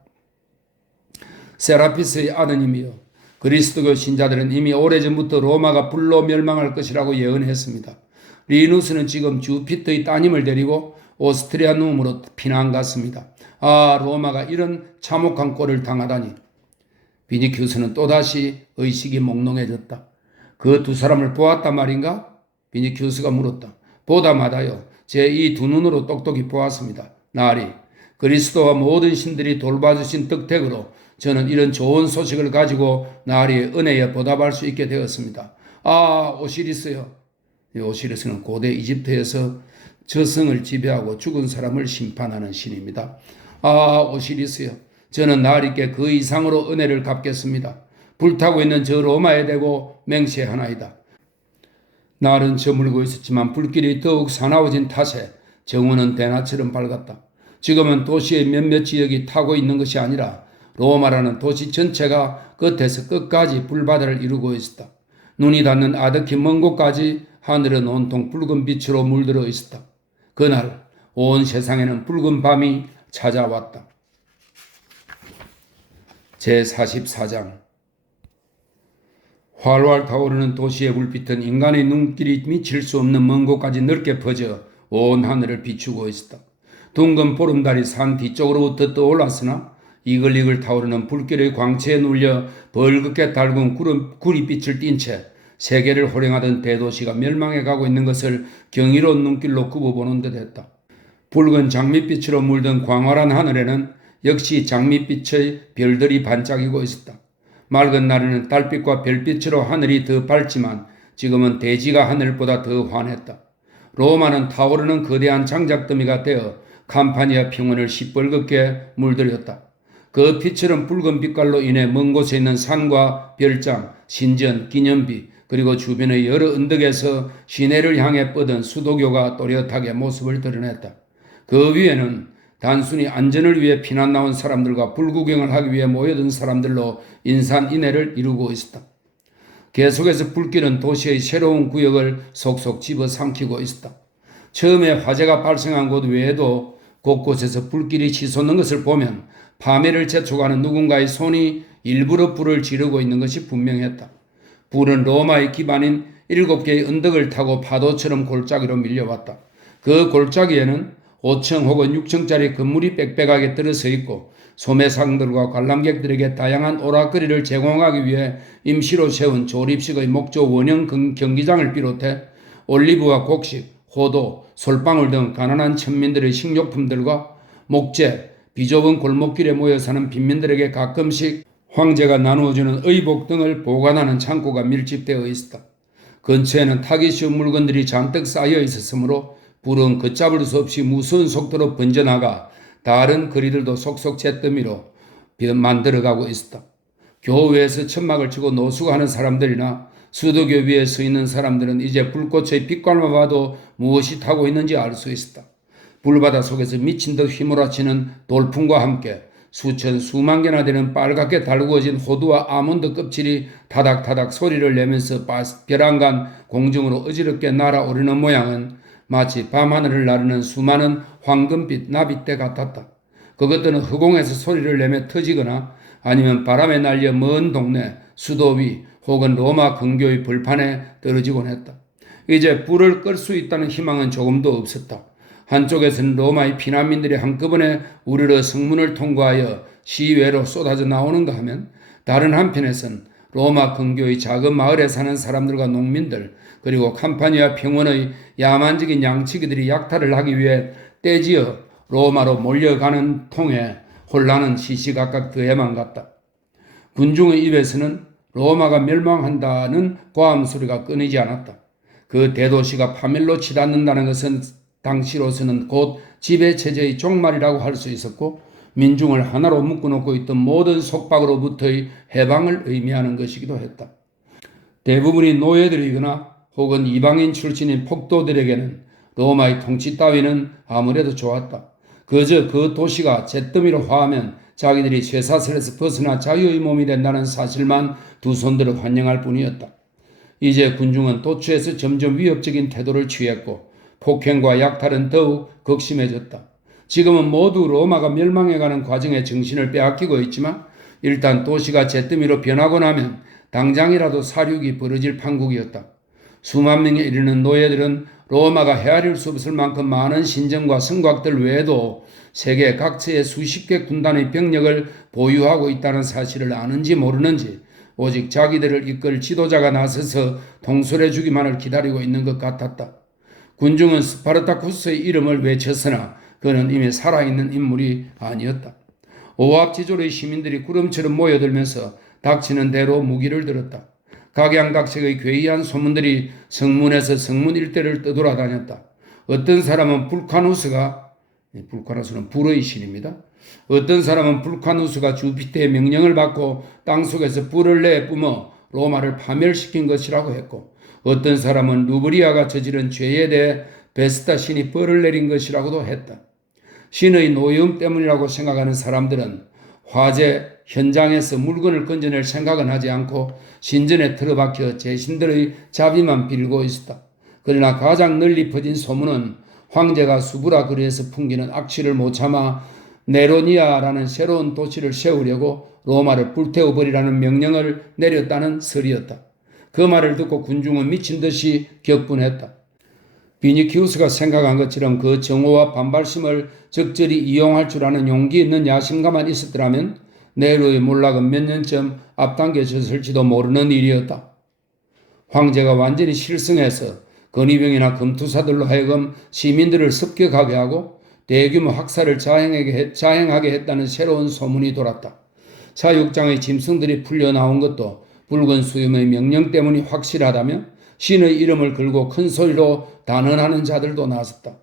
세라피스의 아드님이여. 그리스도교 신자들은 이미 오래전부터 로마가 불로 멸망할 것이라고 예언했습니다. 리누스는 지금 주피터의 따님을 데리고 오스트리아 눔으로 피난 갔습니다. 로마가 이런 참혹한 꼴을 당하다니. 비니큐스는 또다시 의식이 몽롱해졌다. 그 두 사람을 보았단 말인가? 비니큐스가 물었다. 보다마다요. 제 이 두 눈으로 똑똑히 보았습니다. 나으리, 그리스도와 모든 신들이 돌봐주신 덕택으로 저는 이런 좋은 소식을 가지고 나으리의 은혜에 보답할 수 있게 되었습니다. 오시리스요. 오시리스는 고대 이집트에서 저승을 지배하고 죽은 사람을 심판하는 신입니다. 오시리스요. 저는 나으리께 그 이상으로 은혜를 갚겠습니다. 불타고 있는 저 로마에 대고 맹세하나이다. 날은 저물고 있었지만 불길이 더욱 사나워진 탓에 정원은 대낮처럼 밝았다. 지금은 도시의 몇몇 지역이 타고 있는 것이 아니라 로마라는 도시 전체가 끝에서 끝까지 불바다를 이루고 있었다. 눈이 닿는 아득히 먼 곳까지 하늘은 온통 붉은 빛으로 물들어 있었다. 그날 온 세상에는 붉은 밤이 찾아왔다. 제44장 활활 타오르는 도시의 불빛은 인간의 눈길이 미칠 수 없는 먼 곳까지 넓게 퍼져 온 하늘을 비추고 있었다. 둥근 보름달이 산 뒤쪽으로부터 떠올랐으나 이글이글 타오르는 불길의 광채에 눌려 벌겋게 달군 구릿빛을 띤 채 세계를 호령하던 대도시가 멸망해 가고 있는 것을 경이로운 눈길로 굽어보는 듯 했다. 붉은 장밋빛으로 물든 광활한 하늘에는 역시 장밋빛의 별들이 반짝이고 있었다. 맑은 날에는 달빛과 별빛으로 하늘이 더 밝지만 지금은 대지가 하늘보다 더 환했다. 로마는 타오르는 거대한 장작더미가 되어 캄파니아 평원을 시뻘겋게 물들였다. 그 피처럼 붉은 빛깔로 인해 먼 곳에 있는 산과 별장, 신전, 기념비, 그리고 주변의 여러 언덕에서 시내를 향해 뻗은 수도교가 또렷하게 모습을 드러냈다. 그 위에는 단순히 안전을 위해 피난 나온 사람들과 불구경을 하기 위해 모여든 사람들로 인산인해를 이루고 있었다. 계속해서 불길은 도시의 새로운 구역을 속속 집어삼키고 있었다. 처음에 화재가 발생한 곳 외에도 곳곳에서 불길이 치솟는 것을 보면 파멸을 재촉하는 누군가의 손이 일부러 불을 지르고 있는 것이 분명했다. 불은 로마의 기반인 7개의 언덕을 타고 파도처럼 골짜기로 밀려왔다. 그 골짜기에는 5층 혹은 6층짜리 건물이 빽빽하게 들어서 있고 소매상들과 관람객들에게 다양한 오락거리를 제공하기 위해 임시로 세운 조립식의 목조 원형 경기장을 비롯해 올리브와 곡식, 호도, 솔방울 등 가난한 천민들의 식료품들과 목재, 비좁은 골목길에 모여 사는 빈민들에게 가끔씩 황제가 나누어주는 의복 등을 보관하는 창고가 밀집되어 있었다. 근처에는 타기 쉬운 물건들이 잔뜩 쌓여 있었으므로 불은 걷잡을 수 없이 무서운 속도로 번져나가 다른 거리들도 속속 잿더미로 만들어가고 있었다. 교외에서 천막을 치고 노숙하는 사람들이나 수도교 위에 서 있는 사람들은 이제 불꽃의 빛깔만 봐도 무엇이 타고 있는지 알 수 있었다. 불바다 속에서 미친 듯 휘몰아치는 돌풍과 함께 수만 개나 되는 빨갛게 달구어진 호두와 아몬드 껍질이 타닥타닥 소리를 내면서 벼랑간 공중으로 어지럽게 날아오르는 모양은 마치 밤하늘을 나르는 수많은 황금빛 나비떼 같았다. 그것들은 허공에서 소리를 내며 터지거나 아니면 바람에 날려 먼 동네, 수도 위 혹은 로마 근교의 벌판에 떨어지곤 했다. 이제 불을 끌 수 있다는 희망은 조금도 없었다. 한쪽에서는 로마의 피난민들이 한꺼번에 우르르 성문을 통과하여 시외로 쏟아져 나오는가 하면 다른 한편에서는 로마 근교의 작은 마을에 사는 사람들과 농민들 그리고 캄파니아 평원의 야만적인 양치기들이 약탈을 하기 위해 떼지어 로마로 몰려가는 통에 혼란은 시시각각 더해만 갔다. 군중의 입에서는 로마가 멸망한다는 고함 소리가 끊이지 않았다. 그 대도시가 파멸로 치닫는다는 것은 당시로서는 곧 지배체제의 종말이라고 할 수 있었고 민중을 하나로 묶어놓고 있던 모든 속박으로부터의 해방을 의미하는 것이기도 했다. 대부분이 노예들이거나 혹은 이방인 출신인 폭도들에게는 로마의 통치 따위는 아무래도 좋았다. 그저 그 도시가 잿더미로 화하면 자기들이 쇠사슬에서 벗어나 자유의 몸이 된다는 사실만 두 손들어 환영할 뿐이었다. 이제 군중은 도처에서 점점 위협적인 태도를 취했고 폭행과 약탈은 더욱 극심해졌다. 지금은 모두 로마가 멸망해가는 과정에 정신을 빼앗기고 있지만 일단 도시가 잿더미로 변하고 나면 당장이라도 사륙이 벌어질 판국이었다. 수만 명에 이르는 노예들은 로마가 헤아릴 수 없을 만큼 많은 신전과 성곽들 외에도 세계 각처에 수십 개 군단의 병력을 보유하고 있다는 사실을 아는지 모르는지 오직 자기들을 이끌 지도자가 나서서 통솔해 주기만을 기다리고 있는 것 같았다. 군중은 스파르타쿠스의 이름을 외쳤으나 그는 이미 살아있는 인물이 아니었다. 오합지졸의 시민들이 구름처럼 모여들면서 닥치는 대로 무기를 들었다. 각양각색의 괴이한 소문들이 성문에서 성문 일대를 떠돌아다녔다. 어떤 사람은 불카누스는 불의 신입니다. 어떤 사람은 불카누스가 주피터의 명령을 받고 땅속에서 불을 내뿜어 로마를 파멸시킨 것이라고 했고 어떤 사람은 루브리아가 저지른 죄에 대해 베스타 신이 벌을 내린 것이라고도 했다. 신의 노여움 때문이라고 생각하는 사람들은 화재 현장에서 물건을 건져낼 생각은 하지 않고 신전에 틀어박혀 제신들의 자비만 빌고 있었다. 그러나 가장 널리 퍼진 소문은 황제가 수브라 거리에서 풍기는 악취를 못 참아 네로니아라는 새로운 도시를 세우려고 로마를 불태워버리라는 명령을 내렸다는 설이었다. 그 말을 듣고 군중은 미친 듯이 격분했다. 비니키우스가 생각한 것처럼 그 정오와 반발심을 적절히 이용할 줄 아는 용기 있는 야심가만 있었더라면 네로의 몰락은 몇 년쯤 앞당겨졌을지도 모르는 일이었다. 황제가 완전히 실성해서 건의병이나 검투사들로 하여금 시민들을 습격하게 하고 대규모 학살을 자행하게 했다는 새로운 소문이 돌았다. 사육장의 짐승들이 풀려나온 것도 붉은 수염의 명령 때문이 확실하다면 신의 이름을 걸고 큰 소리로 단언하는 자들도 나섰다.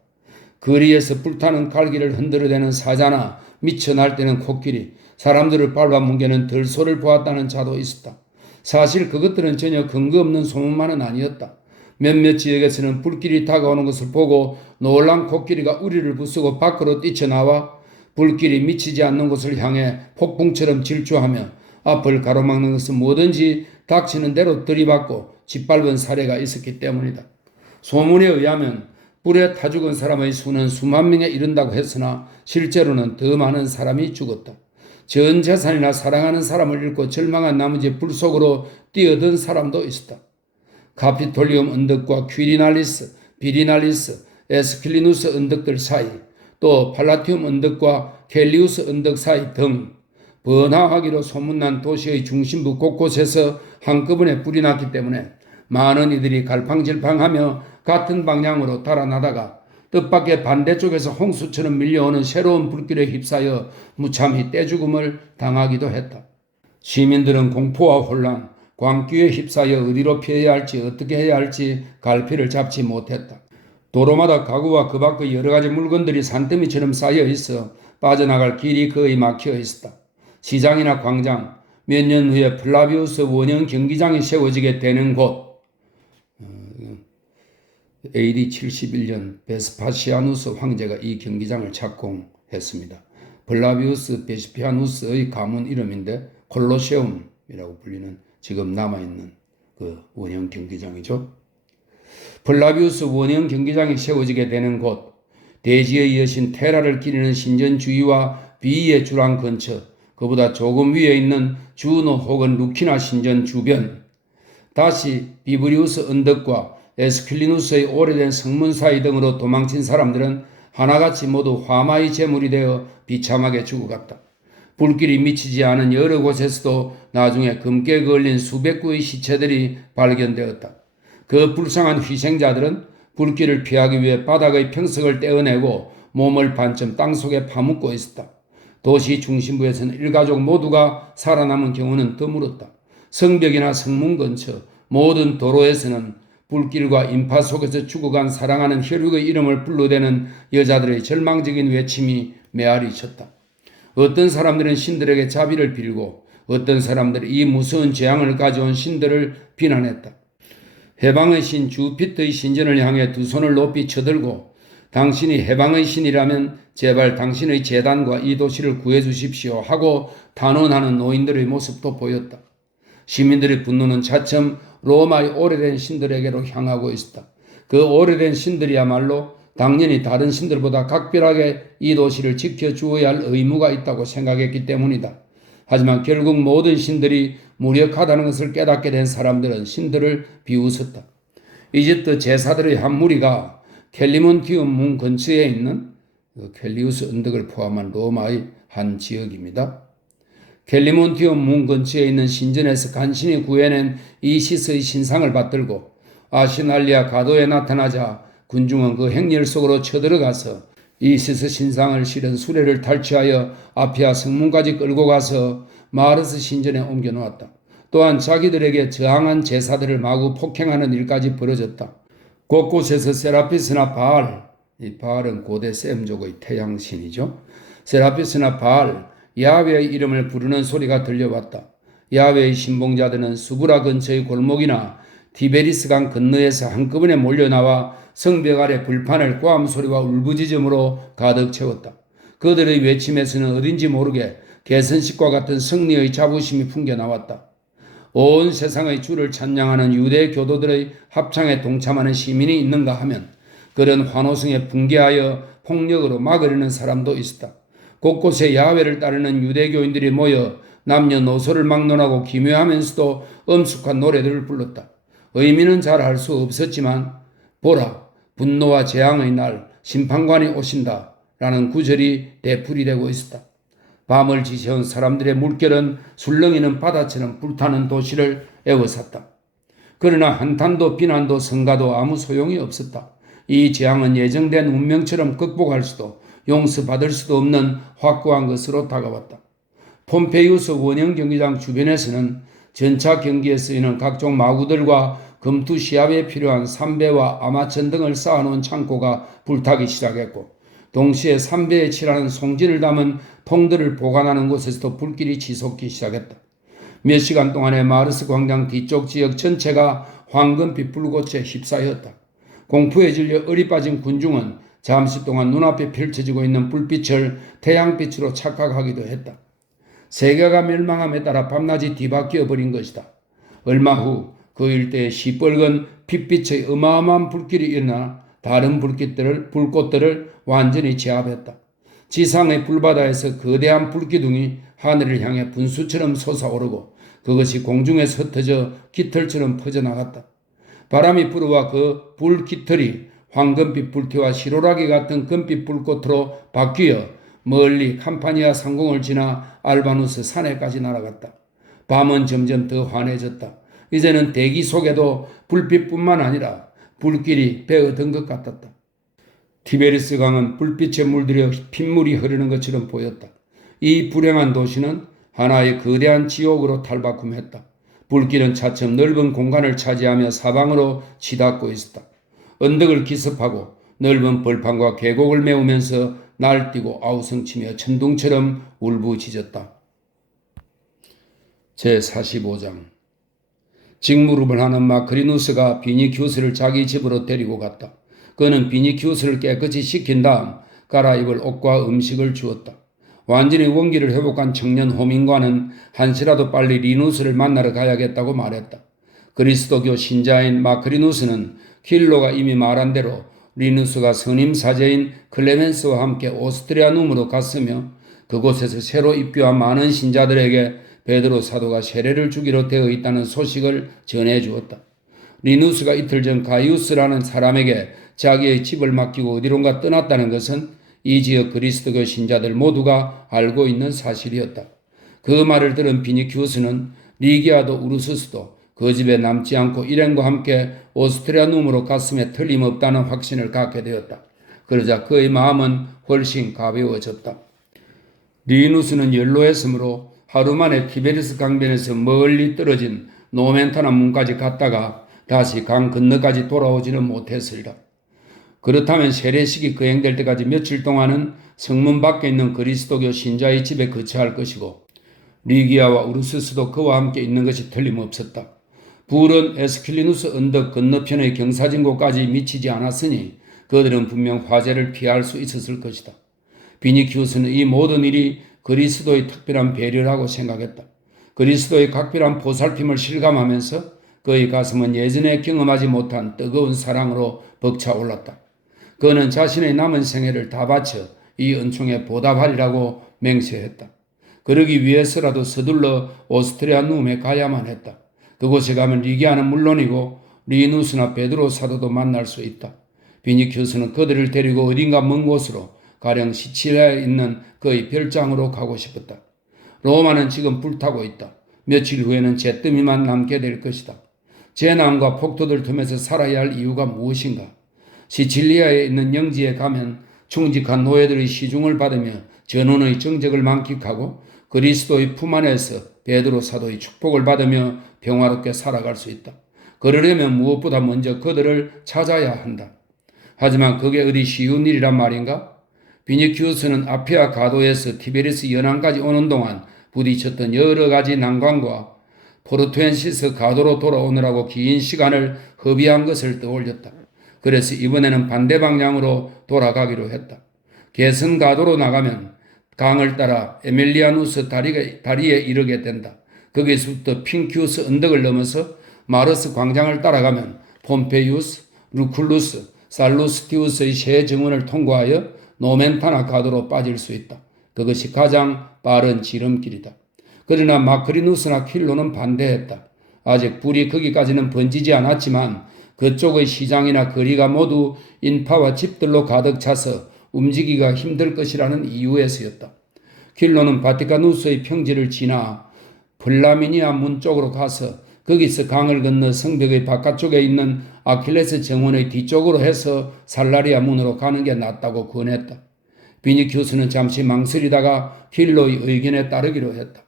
거리에서 불타는 갈기를 흔들어대는 사자나 미쳐 날뛰는 코끼리, 사람들을 밟아뭉개는 들소를 보았다는 자도 있었다. 사실 그것들은 전혀 근거 없는 소문만은 아니었다. 몇몇 지역에서는 불길이 다가오는 것을 보고 놀란 코끼리가 우리를 부수고 밖으로 뛰쳐나와 불길이 미치지 않는 곳을 향해 폭풍처럼 질주하며 앞을 가로막는 것은 뭐든지 닥치는 대로 들이받고 짓밟은 사례가 있었기 때문이다. 소문에 의하면 불에 타 죽은 사람의 수는 수만 명에 이른다고 했으나 실제로는 더 많은 사람이 죽었다. 전 재산이나 사랑하는 사람을 잃고 절망한 나머지 불 속으로 뛰어든 사람도 있었다. 카피톨리움 언덕과 퀴리날리스, 비리날리스, 에스킬리누스 언덕들 사이, 또 팔라티움 언덕과 켈리우스 언덕 사이 등 번화하기로 소문난 도시의 중심부 곳곳에서 한꺼번에 불이 났기 때문에 많은 이들이 갈팡질팡하며 같은 방향으로 달아나다가 뜻밖의 반대쪽에서 홍수처럼 밀려오는 새로운 불길에 휩싸여 무참히 떼죽음을 당하기도 했다. 시민들은 공포와 혼란, 광기에 휩싸여 어디로 피해야 할지 어떻게 해야 할지 갈피를 잡지 못했다. 도로마다 가구와 그 밖의 여러 가지 물건들이 산더미처럼 쌓여 있어 빠져나갈 길이 거의 막혀 있었다. 시장이나 광장, 몇 년 후에 플라비우스 원형 경기장이 세워지게 되는 곳, AD 71년 베스파시아누스 황제가 이 경기장을 착공했습니다. 플라비우스 베스피아누스의 가문 이름인데 콜로세움이라고 불리는 지금 남아있는 그 원형 경기장이죠. 플라비우스 원형 경기장이 세워지게 되는 곳, 대지의 여신 테라를 기리는 신전주위와 비의 주랑 근처, 그보다 조금 위에 있는 주노 혹은 루키나 신전 주변, 다시 비브리우스 언덕과 에스킬리누스의 오래된 성문 사이 등으로 도망친 사람들은 하나같이 모두 화마의 제물이 되어 비참하게 죽어갔다. 불길이 미치지 않은 여러 곳에서도 나중에 금괴 걸린 수백 구의 시체들이 발견되었다. 그 불쌍한 희생자들은 불길을 피하기 위해 바닥의 평석을 떼어내고 몸을 반쯤 땅속에 파묻고 있었다. 도시 중심부에서는 일가족 모두가 살아남은 경우는 드물었다. 성벽이나 성문 근처 모든 도로에서는 불길과 인파 속에서 죽어간 사랑하는 혈육의 이름을 불러대는 여자들의 절망적인 외침이 메아리 쳤다. 어떤 사람들은 신들에게 자비를 빌고 어떤 사람들은 이 무서운 재앙을 가져온 신들을 비난했다. 해방의 신 주피터의 신전을 향해 두 손을 높이 쳐들고 당신이 해방의 신이라면 제발 당신의 재단과 이 도시를 구해주십시오 하고 단언하는 노인들의 모습도 보였다. 시민들의 분노는 차츰 로마의 오래된 신들에게로 향하고 있었다. 그 오래된 신들이야말로 당연히 다른 신들보다 각별하게 이 도시를 지켜주어야 할 의무가 있다고 생각했기 때문이다. 하지만 결국 모든 신들이 무력하다는 것을 깨닫게 된 사람들은 신들을 비웃었다. 이집트 제사들의 한 무리가 켈리몬티움 문 근처에 있는 켈리우스 언덕을 포함한 로마의 한 지역입니다. 켈리몬티움 문 근처에 있는 신전에서 간신히 구해낸 이시스의 신상을 받들고 아시날리아 가도에 나타나자 군중은 그 행렬 속으로 쳐들어가서 이시스 신상을 실은 수레를 탈취하여 아피아 성문까지 끌고 가서 마르스 신전에 옮겨놓았다. 또한 자기들에게 저항한 제사들을 마구 폭행하는 일까지 벌어졌다. 곳곳에서 세라피스나 바알, 이 바알은 고대 셈족의 태양신이죠. 세라피스나 바알, 야훼의 이름을 부르는 소리가 들려왔다. 야훼의 신봉자들은 수브라 근처의 골목이나 티베리스강 건너에서 한꺼번에 몰려나와 성벽 아래 불판을 꽈음 소리와 울부짖음으로 가득 채웠다. 그들의 외침에서는 어딘지 모르게 개선식과 같은 승리의 자부심이 풍겨나왔다. 온 세상의 주를 찬양하는 유대 교도들의 합창에 동참하는 시민이 있는가 하면 그런 환호성에 붕괴하여 폭력으로 막으려는 사람도 있었다. 곳곳에 야훼를 따르는 유대교인들이 모여 남녀노소를 막론하고 기묘하면서도 엄숙한 노래들을 불렀다. 의미는 잘 알 수 없었지만 보라, 분노와 재앙의 날 심판관이 오신다 라는 구절이 되풀이되고 있었다. 밤을 지새운 사람들의 물결은 술렁이는 바다처럼 불타는 도시를 에워쌌다. 그러나 한탄도 비난도 성가도 아무 소용이 없었다. 이 재앙은 예정된 운명처럼 극복할 수도 용서받을 수도 없는 확고한 것으로 다가왔다. 폼페이우스 원형 경기장 주변에서는 전차 경기에 쓰이는 각종 마구들과 금투 시합에 필요한 삼배와 아마천 등을 쌓아놓은 창고가 불타기 시작했고 동시에 3배에 칠하는 송진을 담은 통들을 보관하는 곳에서도 불길이 지속되기 시작했다. 몇 시간 동안에 마르스 광장 뒤쪽 지역 전체가 황금빛 불꽃에 휩싸였다. 공포에 질려 얼이 빠진 군중은 잠시 동안 눈앞에 펼쳐지고 있는 불빛을 태양빛으로 착각하기도 했다. 세계가 멸망함에 따라 밤낮이 뒤바뀌어 버린 것이다. 얼마 후 그 일대에 시뻘건 핏빛의 어마어마한 불길이 일어나 다른 불꽃들을 완전히 제압했다. 지상의 불바다에서 거대한 불기둥이 하늘을 향해 분수처럼 솟아오르고 그것이 공중에서 흩어져 깃털처럼 퍼져나갔다. 바람이 불어와 그 불깃털이 황금빛 불티와 시로라기 같은 금빛 불꽃으로 바뀌어 멀리 캄파니아 상공을 지나 알바누스 산에까지 날아갔다. 밤은 점점 더 환해졌다. 이제는 대기 속에도 불빛뿐만 아니라 불길이 배어든 것 같았다. 티베리스 강은 불빛에 물들여 핏물이 흐르는 것처럼 보였다. 이 불행한 도시는 하나의 거대한 지옥으로 탈바꿈했다. 불길은 차츰 넓은 공간을 차지하며 사방으로 치닫고 있었다. 언덕을 기습하고 넓은 벌판과 계곡을 메우면서 날뛰고 아우성치며 천둥처럼 울부짖었다. 제45장 직무름을 하는 마크리누스가 비니키우스를 자기 집으로 데리고 갔다. 그는 비니키우스를 깨끗이 씻긴 다음 갈아입을 옷과 음식을 주었다. 완전히 원기를 회복한 청년 호민과는 한시라도 빨리 리누스를 만나러 가야겠다고 말했다. 그리스도교 신자인 마크리누스는 킬로가 이미 말한 대로 리누스가 선임 사제인 클레멘스와 함께 오스트리아 눔으로 갔으며 그곳에서 새로 입교한 많은 신자들에게 베드로 사도가 세례를 주기로 되어 있다는 소식을 전해주었다. 리누스가 이틀 전 가이우스라는 사람에게 자기의 집을 맡기고 어디론가 떠났다는 것은 이 지역 그리스도교 신자들 모두가 알고 있는 사실이었다. 그 말을 들은 비니키우스는 리기아도 우르스스도 그 집에 남지 않고 일행과 함께 오스트리아 눔으로 갔음에 틀림없다는 확신을 갖게 되었다. 그러자 그의 마음은 훨씬 가벼워졌다. 리누스는 연로했으므로 하루 만에 티베리스 강변에서 멀리 떨어진 노멘타나 문까지 갔다가 다시 강 건너까지 돌아오지는 못했으리라. 그렇다면 세례식이 거행될 때까지 며칠 동안은 성문 밖에 있는 그리스도교 신자의 집에 거처할 것이고 리기아와 우르스스도 그와 함께 있는 것이 틀림없었다. 불은 에스킬리누스 언덕 건너편의 경사진곳까지 미치지 않았으니 그들은 분명 화재를 피할 수 있었을 것이다. 비니키우스는 이 모든 일이 그리스도의 특별한 배려라고 생각했다. 그리스도의 각별한 보살핌을 실감하면서 그의 가슴은 예전에 경험하지 못한 뜨거운 사랑으로 벅차올랐다. 그는 자신의 남은 생애를 다 바쳐 이 은총에 보답하리라고 맹세했다. 그러기 위해서라도 서둘러 오스트리아 눔에 가야만 했다. 그곳에 가면 리기아는 물론이고 리누스나 베드로 사도도 만날 수 있다. 비니키우스는 그들을 데리고 어딘가 먼 곳으로 가령 시칠리아에 있는 그의 별장으로 가고 싶었다. 로마는 지금 불타고 있다. 며칠 후에는 잿더미만 남게 될 것이다. 재난과 폭도들 틈에서 살아야 할 이유가 무엇인가? 시칠리아에 있는 영지에 가면 충직한 노예들의 시중을 받으며 전원의 정적을 만끽하고 그리스도의 품 안에서 베드로 사도의 축복을 받으며 평화롭게 살아갈 수 있다. 그러려면 무엇보다 먼저 그들을 찾아야 한다. 하지만 그게 어디 쉬운 일이란 말인가? 비니키우스는 아피아 가도에서 티베리스 연안까지 오는 동안 부딪혔던 여러 가지 난관과 포르투엔시스 가도로 돌아오느라고 긴 시간을 허비한 것을 떠올렸다. 그래서 이번에는 반대 방향으로 돌아가기로 했다. 개선 가도로 나가면 강을 따라 에밀리아누스 다리에 이르게 된다. 거기서부터 핑키우스 언덕을 넘어서 마르스 광장을 따라가면 폼페이우스, 루쿨루스, 살루스티우스의 세 정원을 통과하여 노멘타나 가도로 빠질 수 있다. 그것이 가장 빠른 지름길이다. 그러나 마크리누스나 킬로는 반대했다. 아직 불이 거기까지는 번지지 않았지만 그쪽의 시장이나 거리가 모두 인파와 집들로 가득 차서 움직이기가 힘들 것이라는 이유에서였다. 킬로는 바티카누스의 평지를 지나 플라미니아 문 쪽으로 가서 거기서 강을 건너 성벽의 바깥쪽에 있는 아킬레스 정원의 뒤쪽으로 해서 살라리아 문으로 가는 게 낫다고 권했다. 비니키우스는 잠시 망설이다가 킬로의 의견에 따르기로 했다.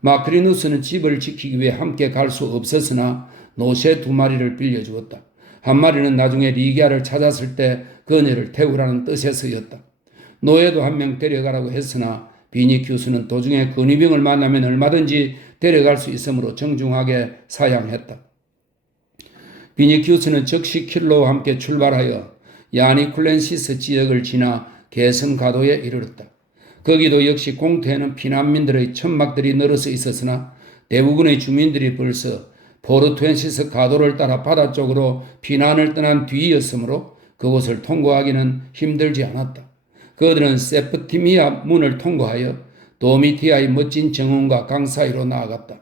마크리누스는 집을 지키기 위해 함께 갈 수 없었으나 노새 2마리를 빌려주었다. 한 마리는 나중에 리기아를 찾았을 때 그녀를 태우라는 뜻에서였다. 노예도 한 명 데려가라고 했으나 비니큐스는 도중에 근위병을 만나면 얼마든지 데려갈 수 있으므로 정중하게 사양했다. 비니큐스는 즉시 킬로와 함께 출발하여 야니쿨렌시스 지역을 지나 게선 가도에 이르렀다. 거기도 역시 공터에는 피난민들의 천막들이 늘어서 있었으나 대부분의 주민들이 벌써 포르투엔시스 가도를 따라 바다 쪽으로 피난을 떠난 뒤이었으므로 그곳을 통과하기는 힘들지 않았다. 그들은 세프티미아 문을 통과하여 도미티아의 멋진 정원과 강 사이로 나아갔다.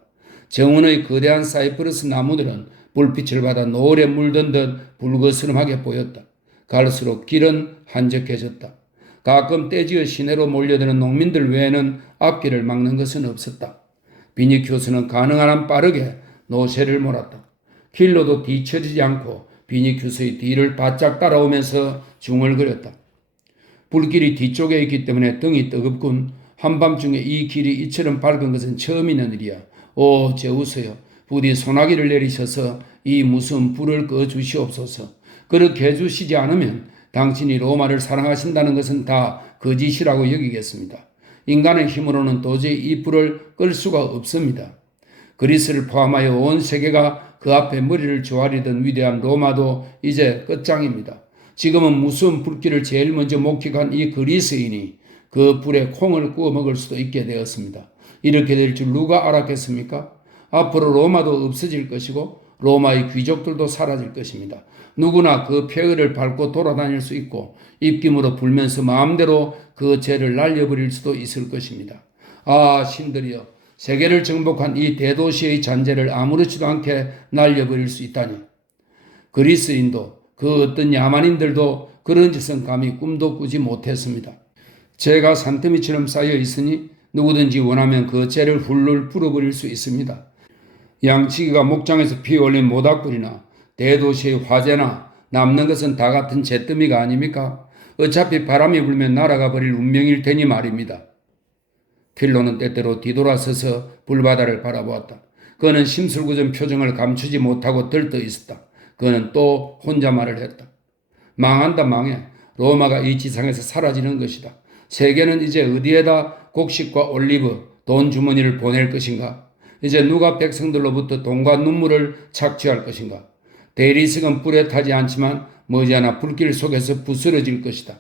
정원의 거대한 사이프러스 나무들은 불빛을 받아 노을에 물든 듯 붉어스름하게 보였다. 갈수록 길은 한적해졌다. 가끔 떼지어 시내로 몰려드는 농민들 외에는 앞길을 막는 것은 없었다. 비니큐스는 가능한 한 빠르게 노새를 몰았다. 길로도 뒤처지지 않고 비니큐스의 뒤를 바짝 따라오면서 중얼거렸다. 불길이 뒤쪽에 있기 때문에 등이 뜨겁군. 한밤중에 이 길이 이처럼 밝은 것은 처음 있는 일이야. 오 제우스여, 부디 소나기를 내리셔서 이 무서운 불을 꺼주시옵소서. 그렇게 해주시지 않으면 당신이 로마를 사랑하신다는 것은 다 거짓이라고 여기겠습니다. 인간의 힘으로는 도저히 이 불을 끌 수가 없습니다. 그리스를 포함하여 온 세계가 그 앞에 머리를 조아리던 위대한 로마도 이제 끝장입니다. 지금은 무서운 불길을 제일 먼저 목격한 이 그리스인이 그 불에 콩을 구워 먹을 수도 있게 되었습니다. 이렇게 될 줄 누가 알았겠습니까? 앞으로 로마도 없어질 것이고 로마의 귀족들도 사라질 것입니다. 누구나 그 폐허를 밟고 돌아다닐 수 있고 입김으로 불면서 마음대로 그 죄를 날려버릴 수도 있을 것입니다. 아 신들이여, 세계를 정복한 이 대도시의 잔재를 아무렇지도 않게 날려버릴 수 있다니. 그리스인도 그 어떤 야만인들도 그런 짓은 감히 꿈도 꾸지 못했습니다. 죄가 산더미처럼 쌓여 있으니 누구든지 원하면 그 죄를 훌훌 풀어버릴 수 있습니다. 양치기가 목장에서 피어올린 모닥불이나 대도시의 화재나 남는 것은 다 같은 잿더미가 아닙니까? 어차피 바람이 불면 날아가 버릴 운명일 테니 말입니다. 필로는 때때로 뒤돌아서서 불바다를 바라보았다. 그는 심술궂은 표정을 감추지 못하고 들떠 있었다. 그는 또 혼자 말을 했다. 망한다 망해. 로마가 이 지상에서 사라지는 것이다. 세계는 이제 어디에다 곡식과 올리브, 돈 주머니를 보낼 것인가? 이제 누가 백성들로부터 돈과 눈물을 착취할 것인가? 대리석은 불에 타지 않지만 머지않아 불길 속에서 부스러질 것이다.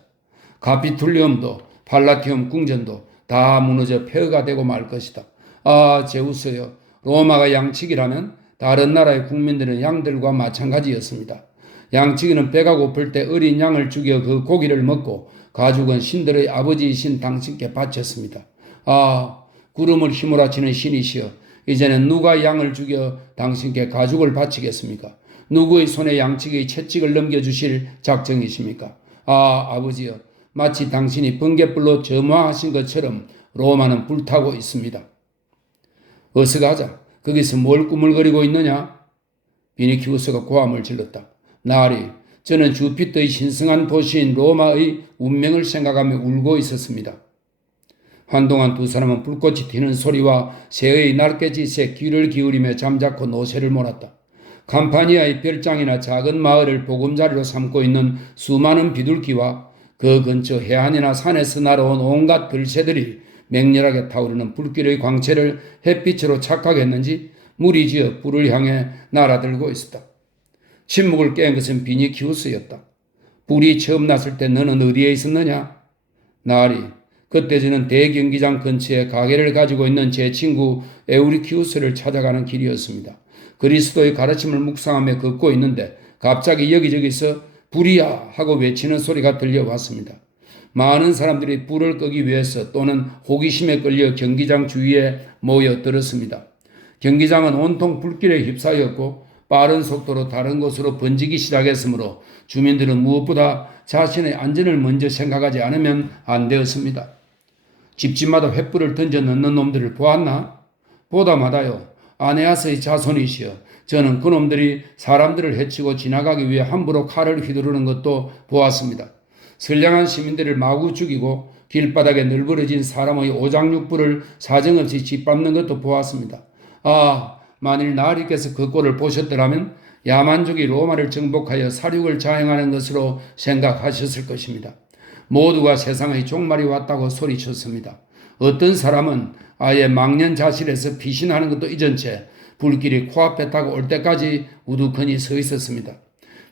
가피툴리움도 팔라티움 궁전도 다 무너져 폐허가 되고 말 것이다. 아 제우스여, 로마가 양치기라면 다른 나라의 국민들은 양들과 마찬가지였습니다. 양치기는 배가 고플 때 어린 양을 죽여 그 고기를 먹고 가죽은 신들의 아버지이신 당신께 바쳤습니다. 아 구름을 휘몰아치는 신이시여, 이제는 누가 양을 죽여 당신께 가죽을 바치겠습니까? 누구의 손에 양치기의 채찍을 넘겨주실 작정이십니까? 아 아버지여, 마치 당신이 번갯불로 점화하신 것처럼 로마는 불타고 있습니다. 어서 가자. 거기서 뭘 꾸물거리고 있느냐? 비니키우스가 고함을 질렀다. 나으리, 저는 주피터의 신성한 도시인 로마의 운명을 생각하며 울고 있었습니다. 한동안 두 사람은 불꽃이 튀는 소리와 새의 날개짓에 귀를 기울이며 잠자코 노새를 몰았다. 감파니아의 별장이나 작은 마을을 보금자리로 삼고 있는 수많은 비둘기와 그 근처 해안이나 산에서 날아온 온갖 들새들이 맹렬하게 타오르는 불길의 광채를 햇빛으로 착각했는지 무리지어 불을 향해 날아들고 있었다. 침묵을 깬 것은 비니키우스였다. 불이 처음 났을 때 너는 어디에 있었느냐? 나으리, 그때 저는 대경기장 근처에 가게를 가지고 있는 제 친구 에우리키우스를 찾아가는 길이었습니다. 그리스도의 가르침을 묵상하며 걷고 있는데 갑자기 여기저기서 불이야 하고 외치는 소리가 들려왔습니다. 많은 사람들이 불을 끄기 위해서 또는 호기심에 끌려 경기장 주위에 모여들었습니다. 경기장은 온통 불길에 휩싸였고 빠른 속도로 다른 곳으로 번지기 시작했으므로 주민들은 무엇보다 자신의 안전을 먼저 생각하지 않으면 안 되었습니다. 집집마다 횃불을 던져 넣는 놈들을 보았나? 보다마다요. 아네아스의 자손이시여, 저는 그놈들이 사람들을 해치고 지나가기 위해 함부로 칼을 휘두르는 것도 보았습니다. 선량한 시민들을 마구 죽이고 길바닥에 널브러진 사람의 오장육부를 사정없이 짓밟는 것도 보았습니다. 아, 만일 나으리께서 그 꼴을 보셨더라면 야만족이 로마를 정복하여 사륙을 자행하는 것으로 생각하셨을 것입니다. 모두가 세상의 종말이 왔다고 소리쳤습니다. 어떤 사람은 아예 망년자실에서 피신하는 것도 잊은 채 불길이 코앞에 다가올 때까지 우두커니 서 있었습니다.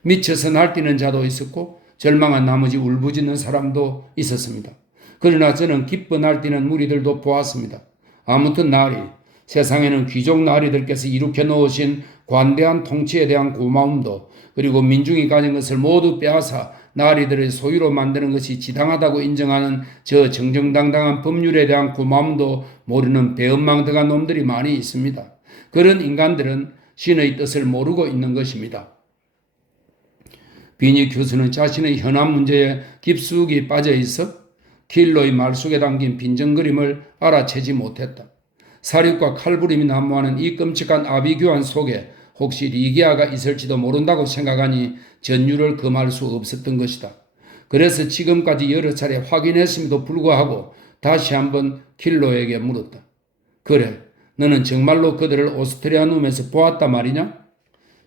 미쳐서 날뛰는 자도 있었고 절망한 나머지 울부짖는 사람도 있었습니다. 그러나 저는 기뻐 날뛰는 무리들도 보았습니다. 아무튼 나리, 세상에는 귀족 나리들께서 일으켜 놓으신 관대한 통치에 대한 고마움도 그리고 민중이 가진 것을 모두 빼앗아 나리들의 소유로 만드는 것이 지당하다고 인정하는 저 정정당당한 법률에 대한 고마움도 모르는 배은망덕한 놈들이 많이 있습니다. 그런 인간들은 신의 뜻을 모르고 있는 것입니다. 비니 교수는 자신의 현안 문제에 깊숙이 빠져 있어 킬로의 말 속에 담긴 빈정거림을 알아채지 못했다. 사륙과 칼부림이 난무하는 이 끔찍한 아비규환 속에 혹시 리기아가 있을지도 모른다고 생각하니 전율을 금할 수 없었던 것이다. 그래서 지금까지 여러 차례 확인했음에도 불구하고 다시 한번 킬로에게 물었다. 그래, 너는 정말로 그들을 오스트리아눔에서 보았단 말이냐?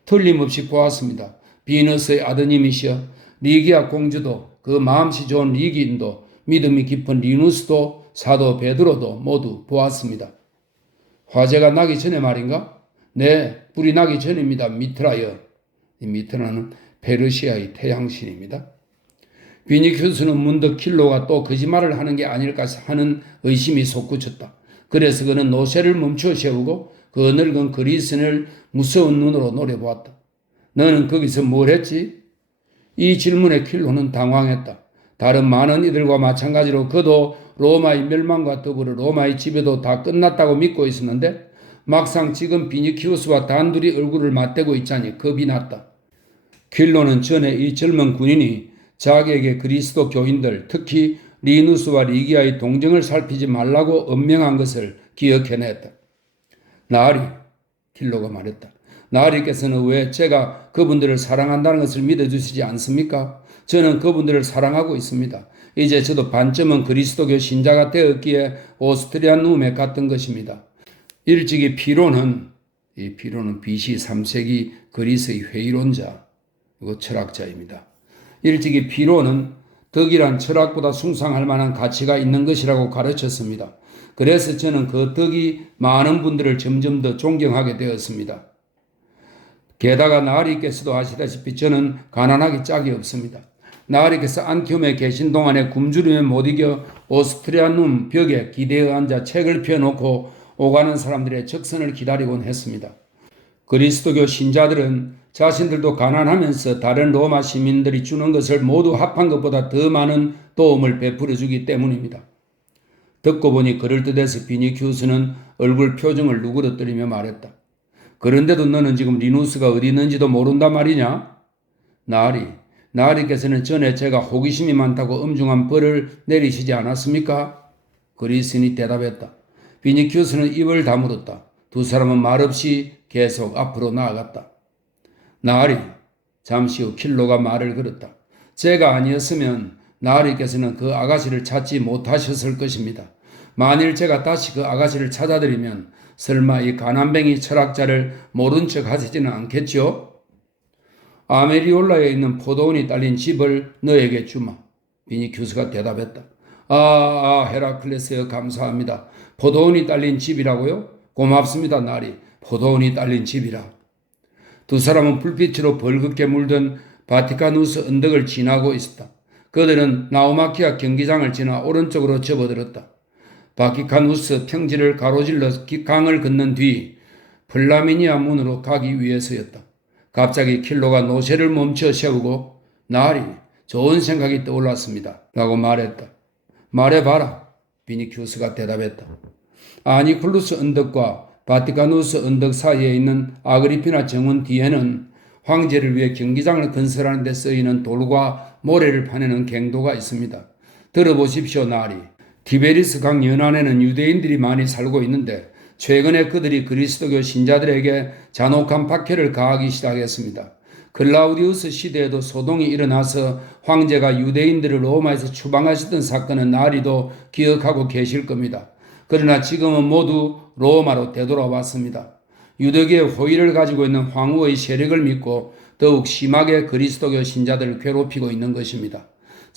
틀림없이 보았습니다. 비너스의 아드님이시여 리기아 공주도 그 마음씨 좋은 리기인도 믿음이 깊은 리누스도 사도 베드로도 모두 보았습니다. 화재가 나기 전에 말인가? 네, 불이 나기 전입니다. 미트라여. 이 미트라는 페르시아의 태양신입니다. 비니 교수는 문득 킬로가 또 거짓말을 하는 게 아닐까 하는 의심이 솟구쳤다. 그래서 그는 노새를 멈추어 세우고 그 늙은 그리스인을 무서운 눈으로 노려보았다. 너는 거기서 뭘 했지? 이 질문에 킬로는 당황했다. 다른 많은 이들과 마찬가지로 그도 로마의 멸망과 더불어 로마의 지배도 다 끝났다고 믿고 있었는데 막상 지금 비니키우스와 단둘이 얼굴을 맞대고 있자니 겁이 났다. 킬로는 전에 이 젊은 군인이 자기에게 그리스도 교인들 특히 리누스와 리기아의 동정을 살피지 말라고 엄명한 것을 기억해냈다. 나으리, 킬로가 말했다. 나으리께서는 왜 제가 그분들을 사랑한다는 것을 믿어주시지 않습니까? 저는 그분들을 사랑하고 있습니다. 이제 저도 반쯤은 그리스도교 신자가 되었기에 오스트리아 눔에 갔던 것입니다. 일찍이 피로는 BC 3세기 그리스의 회의론자, 이거 철학자입니다. 일찍이 피로는 덕이란 철학보다 숭상할 만한 가치가 있는 것이라고 가르쳤습니다. 그래서 저는 그 덕이 많은 분들을 점점 더 존경하게 되었습니다. 게다가 나으리께서도 아시다시피 저는 가난하기 짝이 없습니다. 나으리께서 안티움에 계신 동안에 굶주림에 못 이겨 오스트리아눔 벽에 기대어 앉아 책을 펴놓고 오가는 사람들의 적선을 기다리곤 했습니다. 그리스도교 신자들은 자신들도 가난하면서 다른 로마 시민들이 주는 것을 모두 합한 것보다 더 많은 도움을 베풀어 주기 때문입니다. 듣고 보니 그럴듯해서 비니키우스는 얼굴 표정을 누그러뜨리며 말했다. 그런데도 너는 지금 리누스가 어디 있는지도 모른단 말이냐? 나으리께서는 전에 제가 호기심이 많다고 엄중한 벌을 내리시지 않았습니까? 그리스인이 대답했다. 비니키우스는 입을 다물었다. 두 사람은 말없이 계속 앞으로 나아갔다. 나으리, 잠시 후 킬로가 말을 걸었다. 제가 아니었으면 나으리께서는 그 아가씨를 찾지 못하셨을 것입니다. 만일 제가 다시 그 아가씨를 찾아드리면 설마 이 가난뱅이 철학자를 모른 척 하시지는 않겠죠? 아메리올라에 있는 포도원이 딸린 집을 너에게 주마. 비니키우스가 대답했다. 헤라클레스여 감사합니다. 포도원이 딸린 집이라고요? 고맙습니다, 나리. 포도원이 딸린 집이라. 두 사람은 불빛으로 벌겋게 물든 바티카누스 언덕을 지나고 있었다. 그들은 나우마키아 경기장을 지나 오른쪽으로 접어들었다. 바티카누스 평지를 가로질러 강을 건넌 뒤 플라미니아 문으로 가기 위해서였다. 갑자기 킬로가 노새를 멈춰 세우고 나리, 좋은 생각이 떠올랐습니다. 라고 말했다. 말해봐라. 비니키우스가 대답했다. 아니쿨루스 언덕과 바티카누스 언덕 사이에 있는 아그리피나 정원 뒤에는 황제를 위해 경기장을 건설하는 데 쓰이는 돌과 모래를 파내는 갱도가 있습니다. 들어보십시오, 나리. 티베리스 강 연안에는 유대인들이 많이 살고 있는데 최근에 그들이 그리스도교 신자들에게 잔혹한 박해를 가하기 시작했습니다. 클라우디우스 시대에도 소동이 일어나서 황제가 유대인들을 로마에서 추방하셨던 사건은 나리도 기억하고 계실 겁니다. 그러나 지금은 모두 로마로 되돌아왔습니다. 유대교의 호의를 가지고 있는 황후의 세력을 믿고 더욱 심하게 그리스도교 신자들을 괴롭히고 있는 것입니다.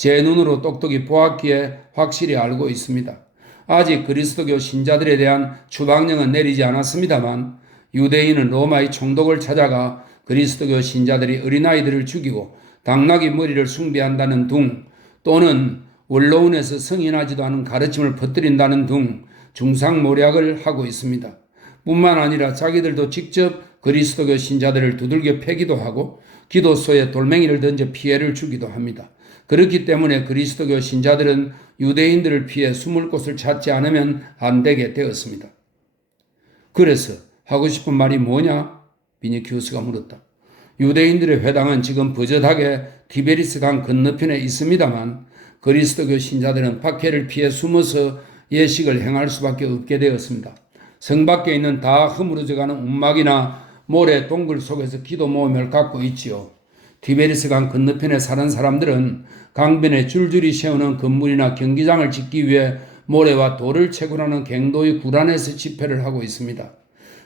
제 눈으로 똑똑히 보았기에 확실히 알고 있습니다. 아직 그리스도교 신자들에 대한 추방령은 내리지 않았습니다만 유대인은 로마의 총독을 찾아가 그리스도교 신자들이 어린아이들을 죽이고 당나귀 머리를 숭배한다는 둥, 또는 원로원에서 승인하지도 않은 가르침을 퍼뜨린다는 둥 중상모략을 하고 있습니다. 뿐만 아니라 자기들도 직접 그리스도교 신자들을 두들겨 패기도 하고 기도소에 돌멩이를 던져 피해를 주기도 합니다. 그렇기 때문에 그리스도교 신자들은 유대인들을 피해 숨을 곳을 찾지 않으면 안 되게 되었습니다. 그래서 하고 싶은 말이 뭐냐? 비니키우스가 물었다. 유대인들의 회당은 지금 버젓하게 티베리스 강 건너편에 있습니다만 그리스도교 신자들은 박해를 피해 숨어서 예식을 행할 수밖에 없게 되었습니다. 성 밖에 있는 다 허물어져가는 움막이나 모래 동굴 속에서 기도 모임을 갖고 있지요. 티베리스 강 건너편에 사는 사람들은 강변에 줄줄이 세우는 건물이나 경기장을 짓기 위해 모래와 돌을 채굴하는 갱도의 구란에서 집회를 하고 있습니다.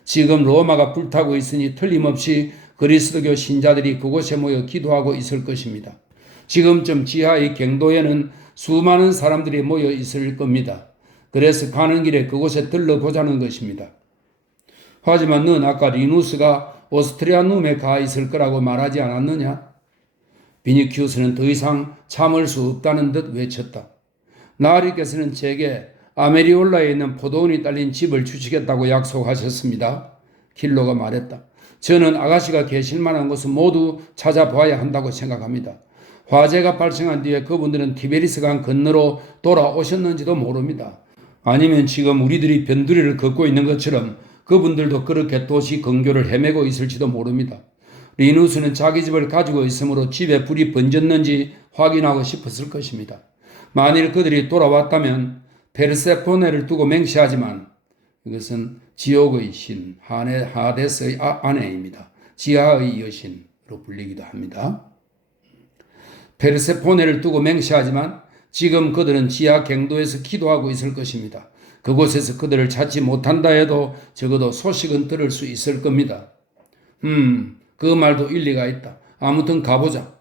지금 로마가 불타고 있으니 틀림없이 그리스도교 신자들이 그곳에 모여 기도하고 있을 것입니다. 지금쯤 지하의 갱도에는 수많은 사람들이 모여 있을 겁니다. 그래서 가는 길에 그곳에 들러보자는 것입니다. 하지만 넌 아까 리누스가 오스트리아눔에 가 있을 거라고 말하지 않았느냐? 비니키우스는 더 이상 참을 수 없다는 듯 외쳤다. 나으리께서는 제게 아메리올라에 있는 포도원이 딸린 집을 주시겠다고 약속하셨습니다. 킬로가 말했다. 저는 아가씨가 계실 만한 곳은 모두 찾아봐야 한다고 생각합니다. 화재가 발생한 뒤에 그분들은 티베리스 강 건너로 돌아오셨는지도 모릅니다. 아니면 지금 우리들이 변두리를 걷고 있는 것처럼 그분들도 그렇게 도시 근교를 헤매고 있을지도 모릅니다. 리누스는 자기 집을 가지고 있으므로 집에 불이 번졌는지 확인하고 싶었을 것입니다. 만일 그들이 돌아왔다면 페르세포네를 두고 맹세하지만 이것은 지옥의 신, 하데스의 아내입니다. 지하의 여신으로 불리기도 합니다. 페르세포네를 두고 맹세하지만 지금 그들은 지하 갱도에서 기도하고 있을 것입니다. 그곳에서 그들을 찾지 못한다 해도 적어도 소식은 들을 수 있을 겁니다. 그 말도 일리가 있다. 아무튼 가보자.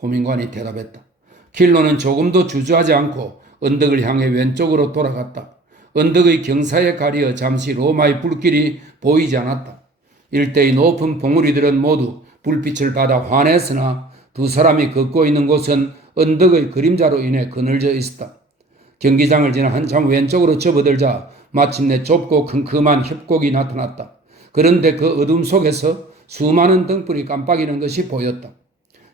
호민관이 대답했다. 킬로는 조금도 주저하지 않고 언덕을 향해 왼쪽으로 돌아갔다. 언덕의 경사에 가리어 잠시 로마의 불길이 보이지 않았다. 일대의 높은 봉우리들은 모두 불빛을 받아 환했으나 두 사람이 걷고 있는 곳은 언덕의 그림자로 인해 그늘져 있었다. 경기장을 지나 한참 왼쪽으로 접어들자 마침내 좁고 큼큼한 협곡이 나타났다. 그런데 그 어둠 속에서 수많은 등불이 깜빡이는 것이 보였다.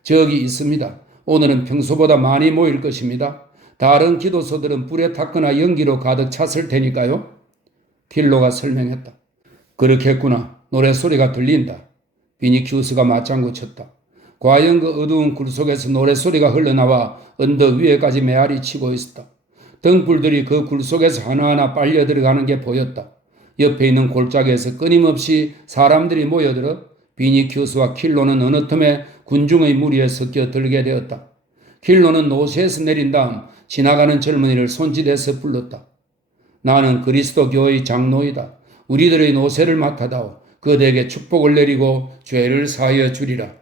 저기 있습니다. 오늘은 평소보다 많이 모일 것입니다. 다른 기도소들은 불에 탔거나 연기로 가득 찼을 테니까요. 킬로가 설명했다. 그렇겠구나. 노랫소리가 들린다. 비니키우스가 맞장구 쳤다. 과연 그 어두운 굴 속에서 노랫소리가 흘러나와 언덕 위에까지 메아리 치고 있었다. 등불들이 그 굴 속에서 하나하나 빨려 들어가는 게 보였다. 옆에 있는 골짜기에서 끊임없이 사람들이 모여들어 비니키우스와 킬로는 어느 틈에 군중의 무리에 섞여 들게 되었다. 킬로는 노새에서 내린 다음 지나가는 젊은이를 손짓해서 불렀다. 나는 그리스도 교의 장로이다. 우리들의 노새를 맡아다오. 그대에게 축복을 내리고 죄를 사하여 주리라.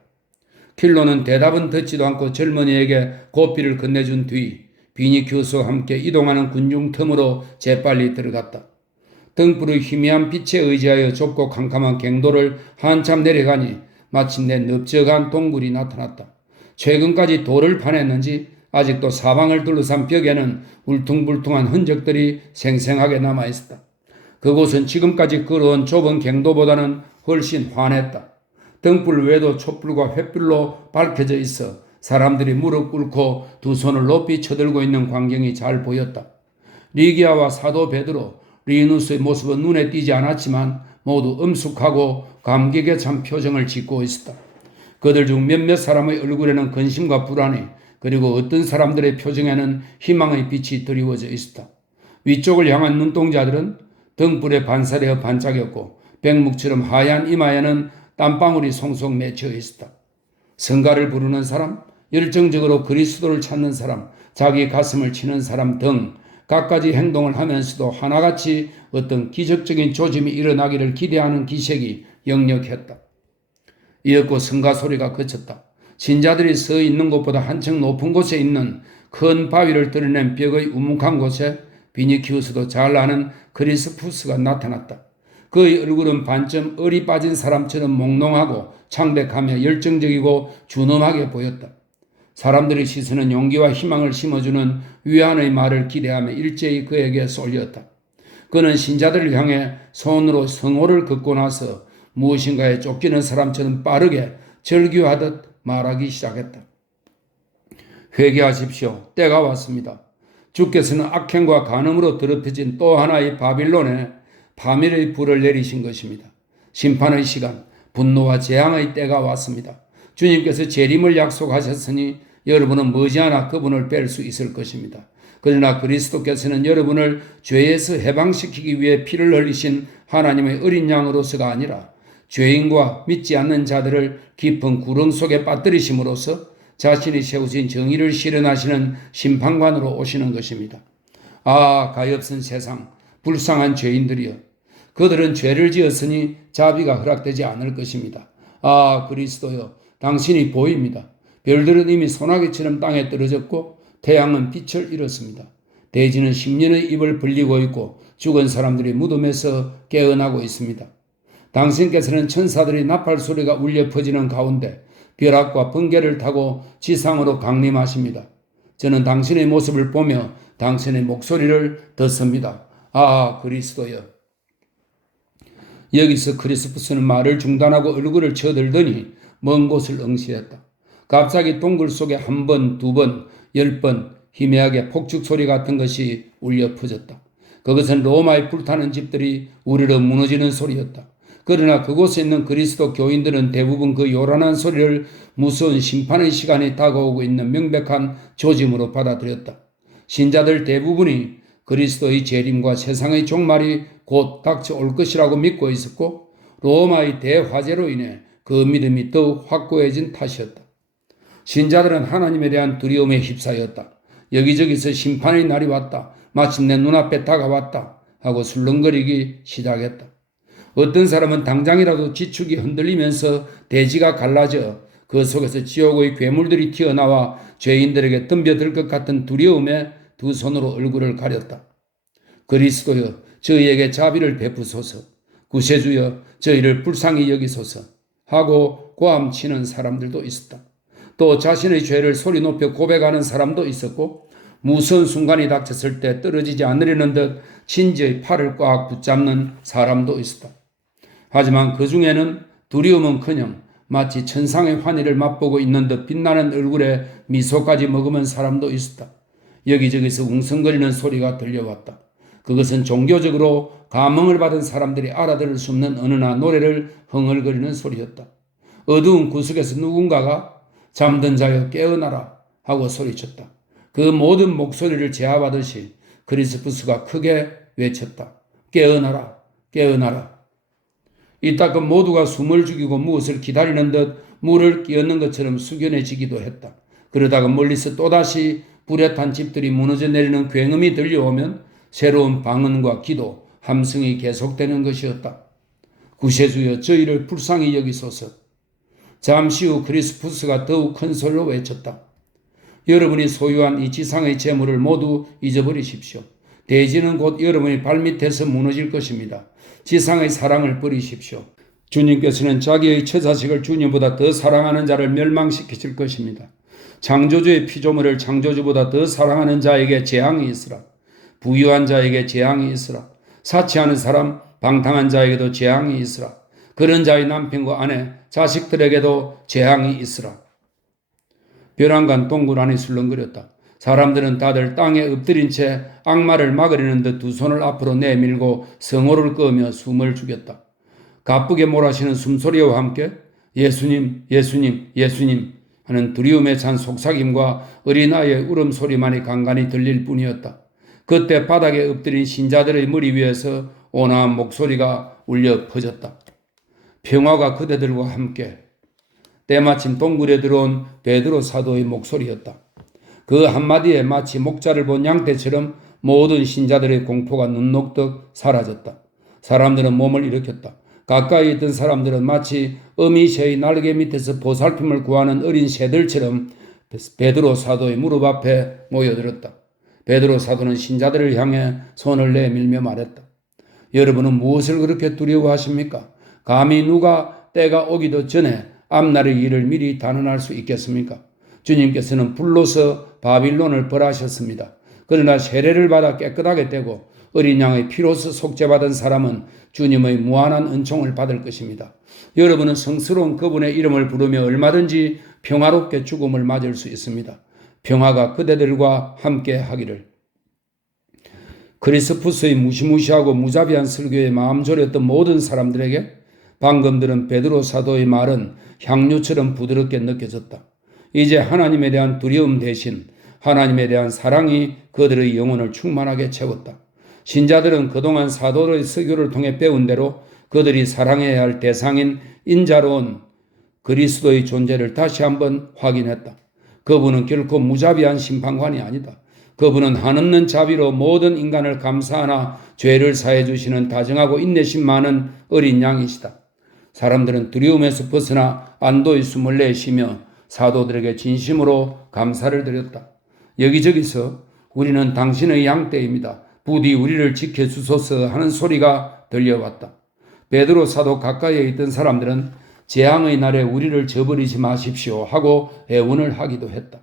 킬로는 대답은 듣지도 않고 젊은이에게 고삐를 건네준 뒤 비니키우스와 함께 이동하는 군중 틈으로 재빨리 들어갔다. 등불의 희미한 빛에 의지하여 좁고 캄캄한 갱도를 한참 내려가니 마침내 넓적한 동굴이 나타났다. 최근까지 돌을 파냈는지 아직도 사방을 둘러싼 벽에는 울퉁불퉁한 흔적들이 생생하게 남아있었다. 그곳은 지금까지 걸어온 좁은 갱도보다는 훨씬 환했다. 등불 외에도 촛불과 횃불로 밝혀져 있어 사람들이 무릎 꿇고 두 손을 높이 쳐들고 있는 광경이 잘 보였다. 리기아와 사도 베드로, 리누스의 모습은 눈에 띄지 않았지만 모두 엄숙하고 감격에 찬 표정을 짓고 있었다. 그들 중 몇몇 사람의 얼굴에는 근심과 불안이, 그리고 어떤 사람들의 표정에는 희망의 빛이 드리워져 있었다. 위쪽을 향한 눈동자들은 등불에 반사되어 반짝였고 백묵처럼 하얀 이마에는 땀방울이 송송 맺혀 있었다. 성가를 부르는 사람, 열정적으로 그리스도를 찾는 사람, 자기 가슴을 치는 사람 등 갖가지 행동을 하면서도 하나같이 어떤 기적적인 조짐이 일어나기를 기대하는 기색이 역력했다. 이었고 성가 소리가 그쳤다. 신자들이 서 있는 곳보다 한층 높은 곳에 있는 큰 바위를 드러낸 벽의 우묵한 곳에 비니키우스도 잘 아는 크리스푸스가 나타났다. 그의 얼굴은 반쯤 얼이 빠진 사람처럼 몽롱하고 창백하며 열정적이고 준엄하게 보였다. 사람들의 시선은 용기와 희망을 심어주는 위안의 말을 기대하며 일제히 그에게 쏠렸다. 그는 신자들을 향해 손으로 성호를 긋고 나서 무엇인가에 쫓기는 사람처럼 빠르게 절규하듯 말하기 시작했다. 회개하십시오. 때가 왔습니다. 주께서는 악행과 간음으로 더럽혀진 또 하나의 바빌론에 파멸의 불을 내리신 것입니다. 심판의 시간, 분노와 재앙의 때가 왔습니다. 주님께서 재림을 약속하셨으니 여러분은 머지않아 그분을 뵐 수 있을 것입니다. 그러나 그리스도께서는 여러분을 죄에서 해방시키기 위해 피를 흘리신 하나님의 어린 양으로서가 아니라 죄인과 믿지 않는 자들을 깊은 구렁 속에 빠뜨리심으로써 자신이 세우신 정의를 실현하시는 심판관으로 오시는 것입니다. 아, 가엾은 세상, 불쌍한 죄인들이여. 그들은 죄를 지었으니 자비가 허락되지 않을 것입니다. 아, 그리스도여, 당신이 보입니다. 별들은 이미 소나기처럼 땅에 떨어졌고 태양은 빛을 잃었습니다. 대지는 10년의 입을 벌리고 있고 죽은 사람들이 무덤에서 깨어나고 있습니다. 당신께서는 천사들이 나팔 소리가 울려 퍼지는 가운데 벼락과 번개를 타고 지상으로 강림하십니다. 저는 당신의 모습을 보며 당신의 목소리를 듣습니다. 아, 그리스도여. 여기서 크리스푸스는 말을 중단하고 얼굴을 쳐들더니 먼 곳을 응시했다. 갑자기 동굴 속에 한 번, 두 번, 10번 희미하게 폭죽 소리 같은 것이 울려 퍼졌다. 그것은 로마의 불타는 집들이 우르르 무너지는 소리였다. 그러나 그곳에 있는 그리스도 교인들은 대부분 그 요란한 소리를 무서운 심판의 시간이 다가오고 있는 명백한 조짐으로 받아들였다. 신자들 대부분이 그리스도의 재림과 세상의 종말이 곧 닥쳐올 것이라고 믿고 있었고 로마의 대화재로 인해 그 믿음이 더욱 확고해진 탓이었다. 신자들은 하나님에 대한 두려움에 휩싸였다. 여기저기서 심판의 날이 왔다. 마침내 눈앞에 다가왔다. 하고 술렁거리기 시작했다. 어떤 사람은 당장이라도 지축이 흔들리면서 대지가 갈라져 그 속에서 지옥의 괴물들이 튀어나와 죄인들에게 덤벼들 것 같은 두려움에 두 손으로 얼굴을 가렸다. 그리스도여, 저희에게 자비를 베푸소서. 구세주여, 저희를 불쌍히 여기소서. 하고 고함치는 사람들도 있었다. 또 자신의 죄를 소리 높여 고백하는 사람도 있었고 무서운 순간이 닥쳤을 때 떨어지지 않으려는 듯 진지의 팔을 꽉 붙잡는 사람도 있었다. 하지만 그 중에는 두려움은커녕 마치 천상의 환희를 맛보고 있는 듯 빛나는 얼굴에 미소까지 머금은 사람도 있었다. 여기저기서 웅성거리는 소리가 들려왔다. 그것은 종교적으로 감흥을 받은 사람들이 알아들을 수 없는 언어나 노래를 흥얼거리는 소리였다. 어두운 구석에서 누군가가 잠든 자여 깨어나라 하고 소리쳤다. 그 모든 목소리를 제압하듯이 크리스푸스가 크게 외쳤다. 깨어나라, 깨어나라. 이따 그 모두가 숨을 죽이고 무엇을 기다리는 듯 물을 끼얹는 것처럼 숙연해지기도 했다. 그러다가 멀리서 또다시 불에 탄 집들이 무너져 내리는 굉음이 들려오면 새로운 방언과 기도, 함성이 계속되는 것이었다. 구세주여, 저희를 불쌍히 여기소서. 잠시 후 크리스푸스가 더욱 큰 소리로 외쳤다. 여러분이 소유한 이 지상의 재물을 모두 잊어버리십시오. 대지는 곧 여러분의 발밑에서 무너질 것입니다. 지상의 사랑을 버리십시오. 주님께서는 자기의 처자식을 주님보다 더 사랑하는 자를 멸망시키실 것입니다. 창조주의 피조물을 창조주보다 더 사랑하는 자에게 재앙이 있으라. 부유한 자에게 재앙이 있으라. 사치하는 사람, 방탕한 자에게도 재앙이 있으라. 그런 자의 남편과 아내, 자식들에게도 재앙이 있으라. 벼랑간 동굴 안에 술렁거렸다. 사람들은 다들 땅에 엎드린 채 악마를 막으려는 듯 두 손을 앞으로 내밀고 성호를 끄며 숨을 죽였다. 가쁘게 몰아쉬는 숨소리와 함께 예수님, 예수님, 예수님 하는 두려움에 찬 속삭임과 어린아이의 울음소리만이 간간히 들릴 뿐이었다. 그때 바닥에 엎드린 신자들의 머리 위에서 온화한 목소리가 울려 퍼졌다. 평화가 그대들과 함께. 때마침 동굴에 들어온 베드로 사도의 목소리였다. 그 한마디에 마치 목자를 본 양떼처럼 모든 신자들의 공포가 눈 녹듯 사라졌다. 사람들은 몸을 일으켰다. 가까이 있던 사람들은 마치 어미새의 날개 밑에서 보살핌을 구하는 어린 새들처럼 베드로 사도의 무릎 앞에 모여들었다. 베드로 사도는 신자들을 향해 손을 내밀며 말했다. 여러분은 무엇을 그렇게 두려워하십니까? 감히 누가 때가 오기도 전에 앞날의 일을 미리 단언할 수 있겠습니까? 주님께서는 불로서 바빌론을 벌하셨습니다. 그러나 세례를 받아 깨끗하게 되고 어린 양의 피로서 속죄받은 사람은 주님의 무한한 은총을 받을 것입니다. 여러분은 성스러운 그분의 이름을 부르며 얼마든지 평화롭게 죽음을 맞을 수 있습니다. 평화가 그대들과 함께 하기를. 크리스푸스의 무시무시하고 무자비한 설교에 마음 졸였던 모든 사람들에게 방금 들은 베드로 사도의 말은 향유처럼 부드럽게 느껴졌다. 이제 하나님에 대한 두려움 대신 하나님에 대한 사랑이 그들의 영혼을 충만하게 채웠다. 신자들은 그동안 사도의 설교를 통해 배운 대로 그들이 사랑해야 할 대상인 인자로운 그리스도의 존재를 다시 한번 확인했다. 그분은 결코 무자비한 심판관이 아니다. 그분은 한없는 자비로 모든 인간을 감사하나 죄를 사해 주시는 다정하고 인내심 많은 어린 양이시다. 사람들은 두려움에서 벗어나 안도의 숨을 내쉬며 사도들에게 진심으로 감사를 드렸다. 여기저기서 우리는 당신의 양떼입니다. 부디 우리를 지켜주소서 하는 소리가 들려왔다. 베드로 사도 가까이에 있던 사람들은 재앙의 날에 우리를 저버리지 마십시오 하고 애원을 하기도 했다.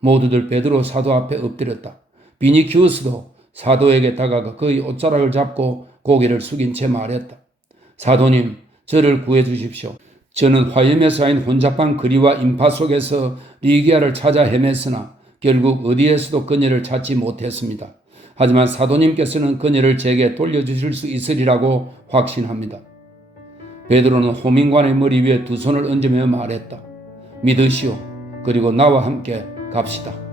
모두들 베드로 사도 앞에 엎드렸다. 비니키우스도 사도에게 다가가 그의 옷자락을 잡고 고개를 숙인 채 말했다. 사도님, 저를 구해 주십시오. 저는 화염에 쌓인 혼잡한 거리와 인파 속에서 리기아를 찾아 헤맸으나 결국 어디에서도 그녀를 찾지 못했습니다. 하지만 사도님께서는 그녀를 제게 돌려주실 수 있으리라고 확신합니다. 베드로는 호민관의 머리 위에 두 손을 얹으며 말했다. 믿으시오. 그리고 나와 함께 갑시다.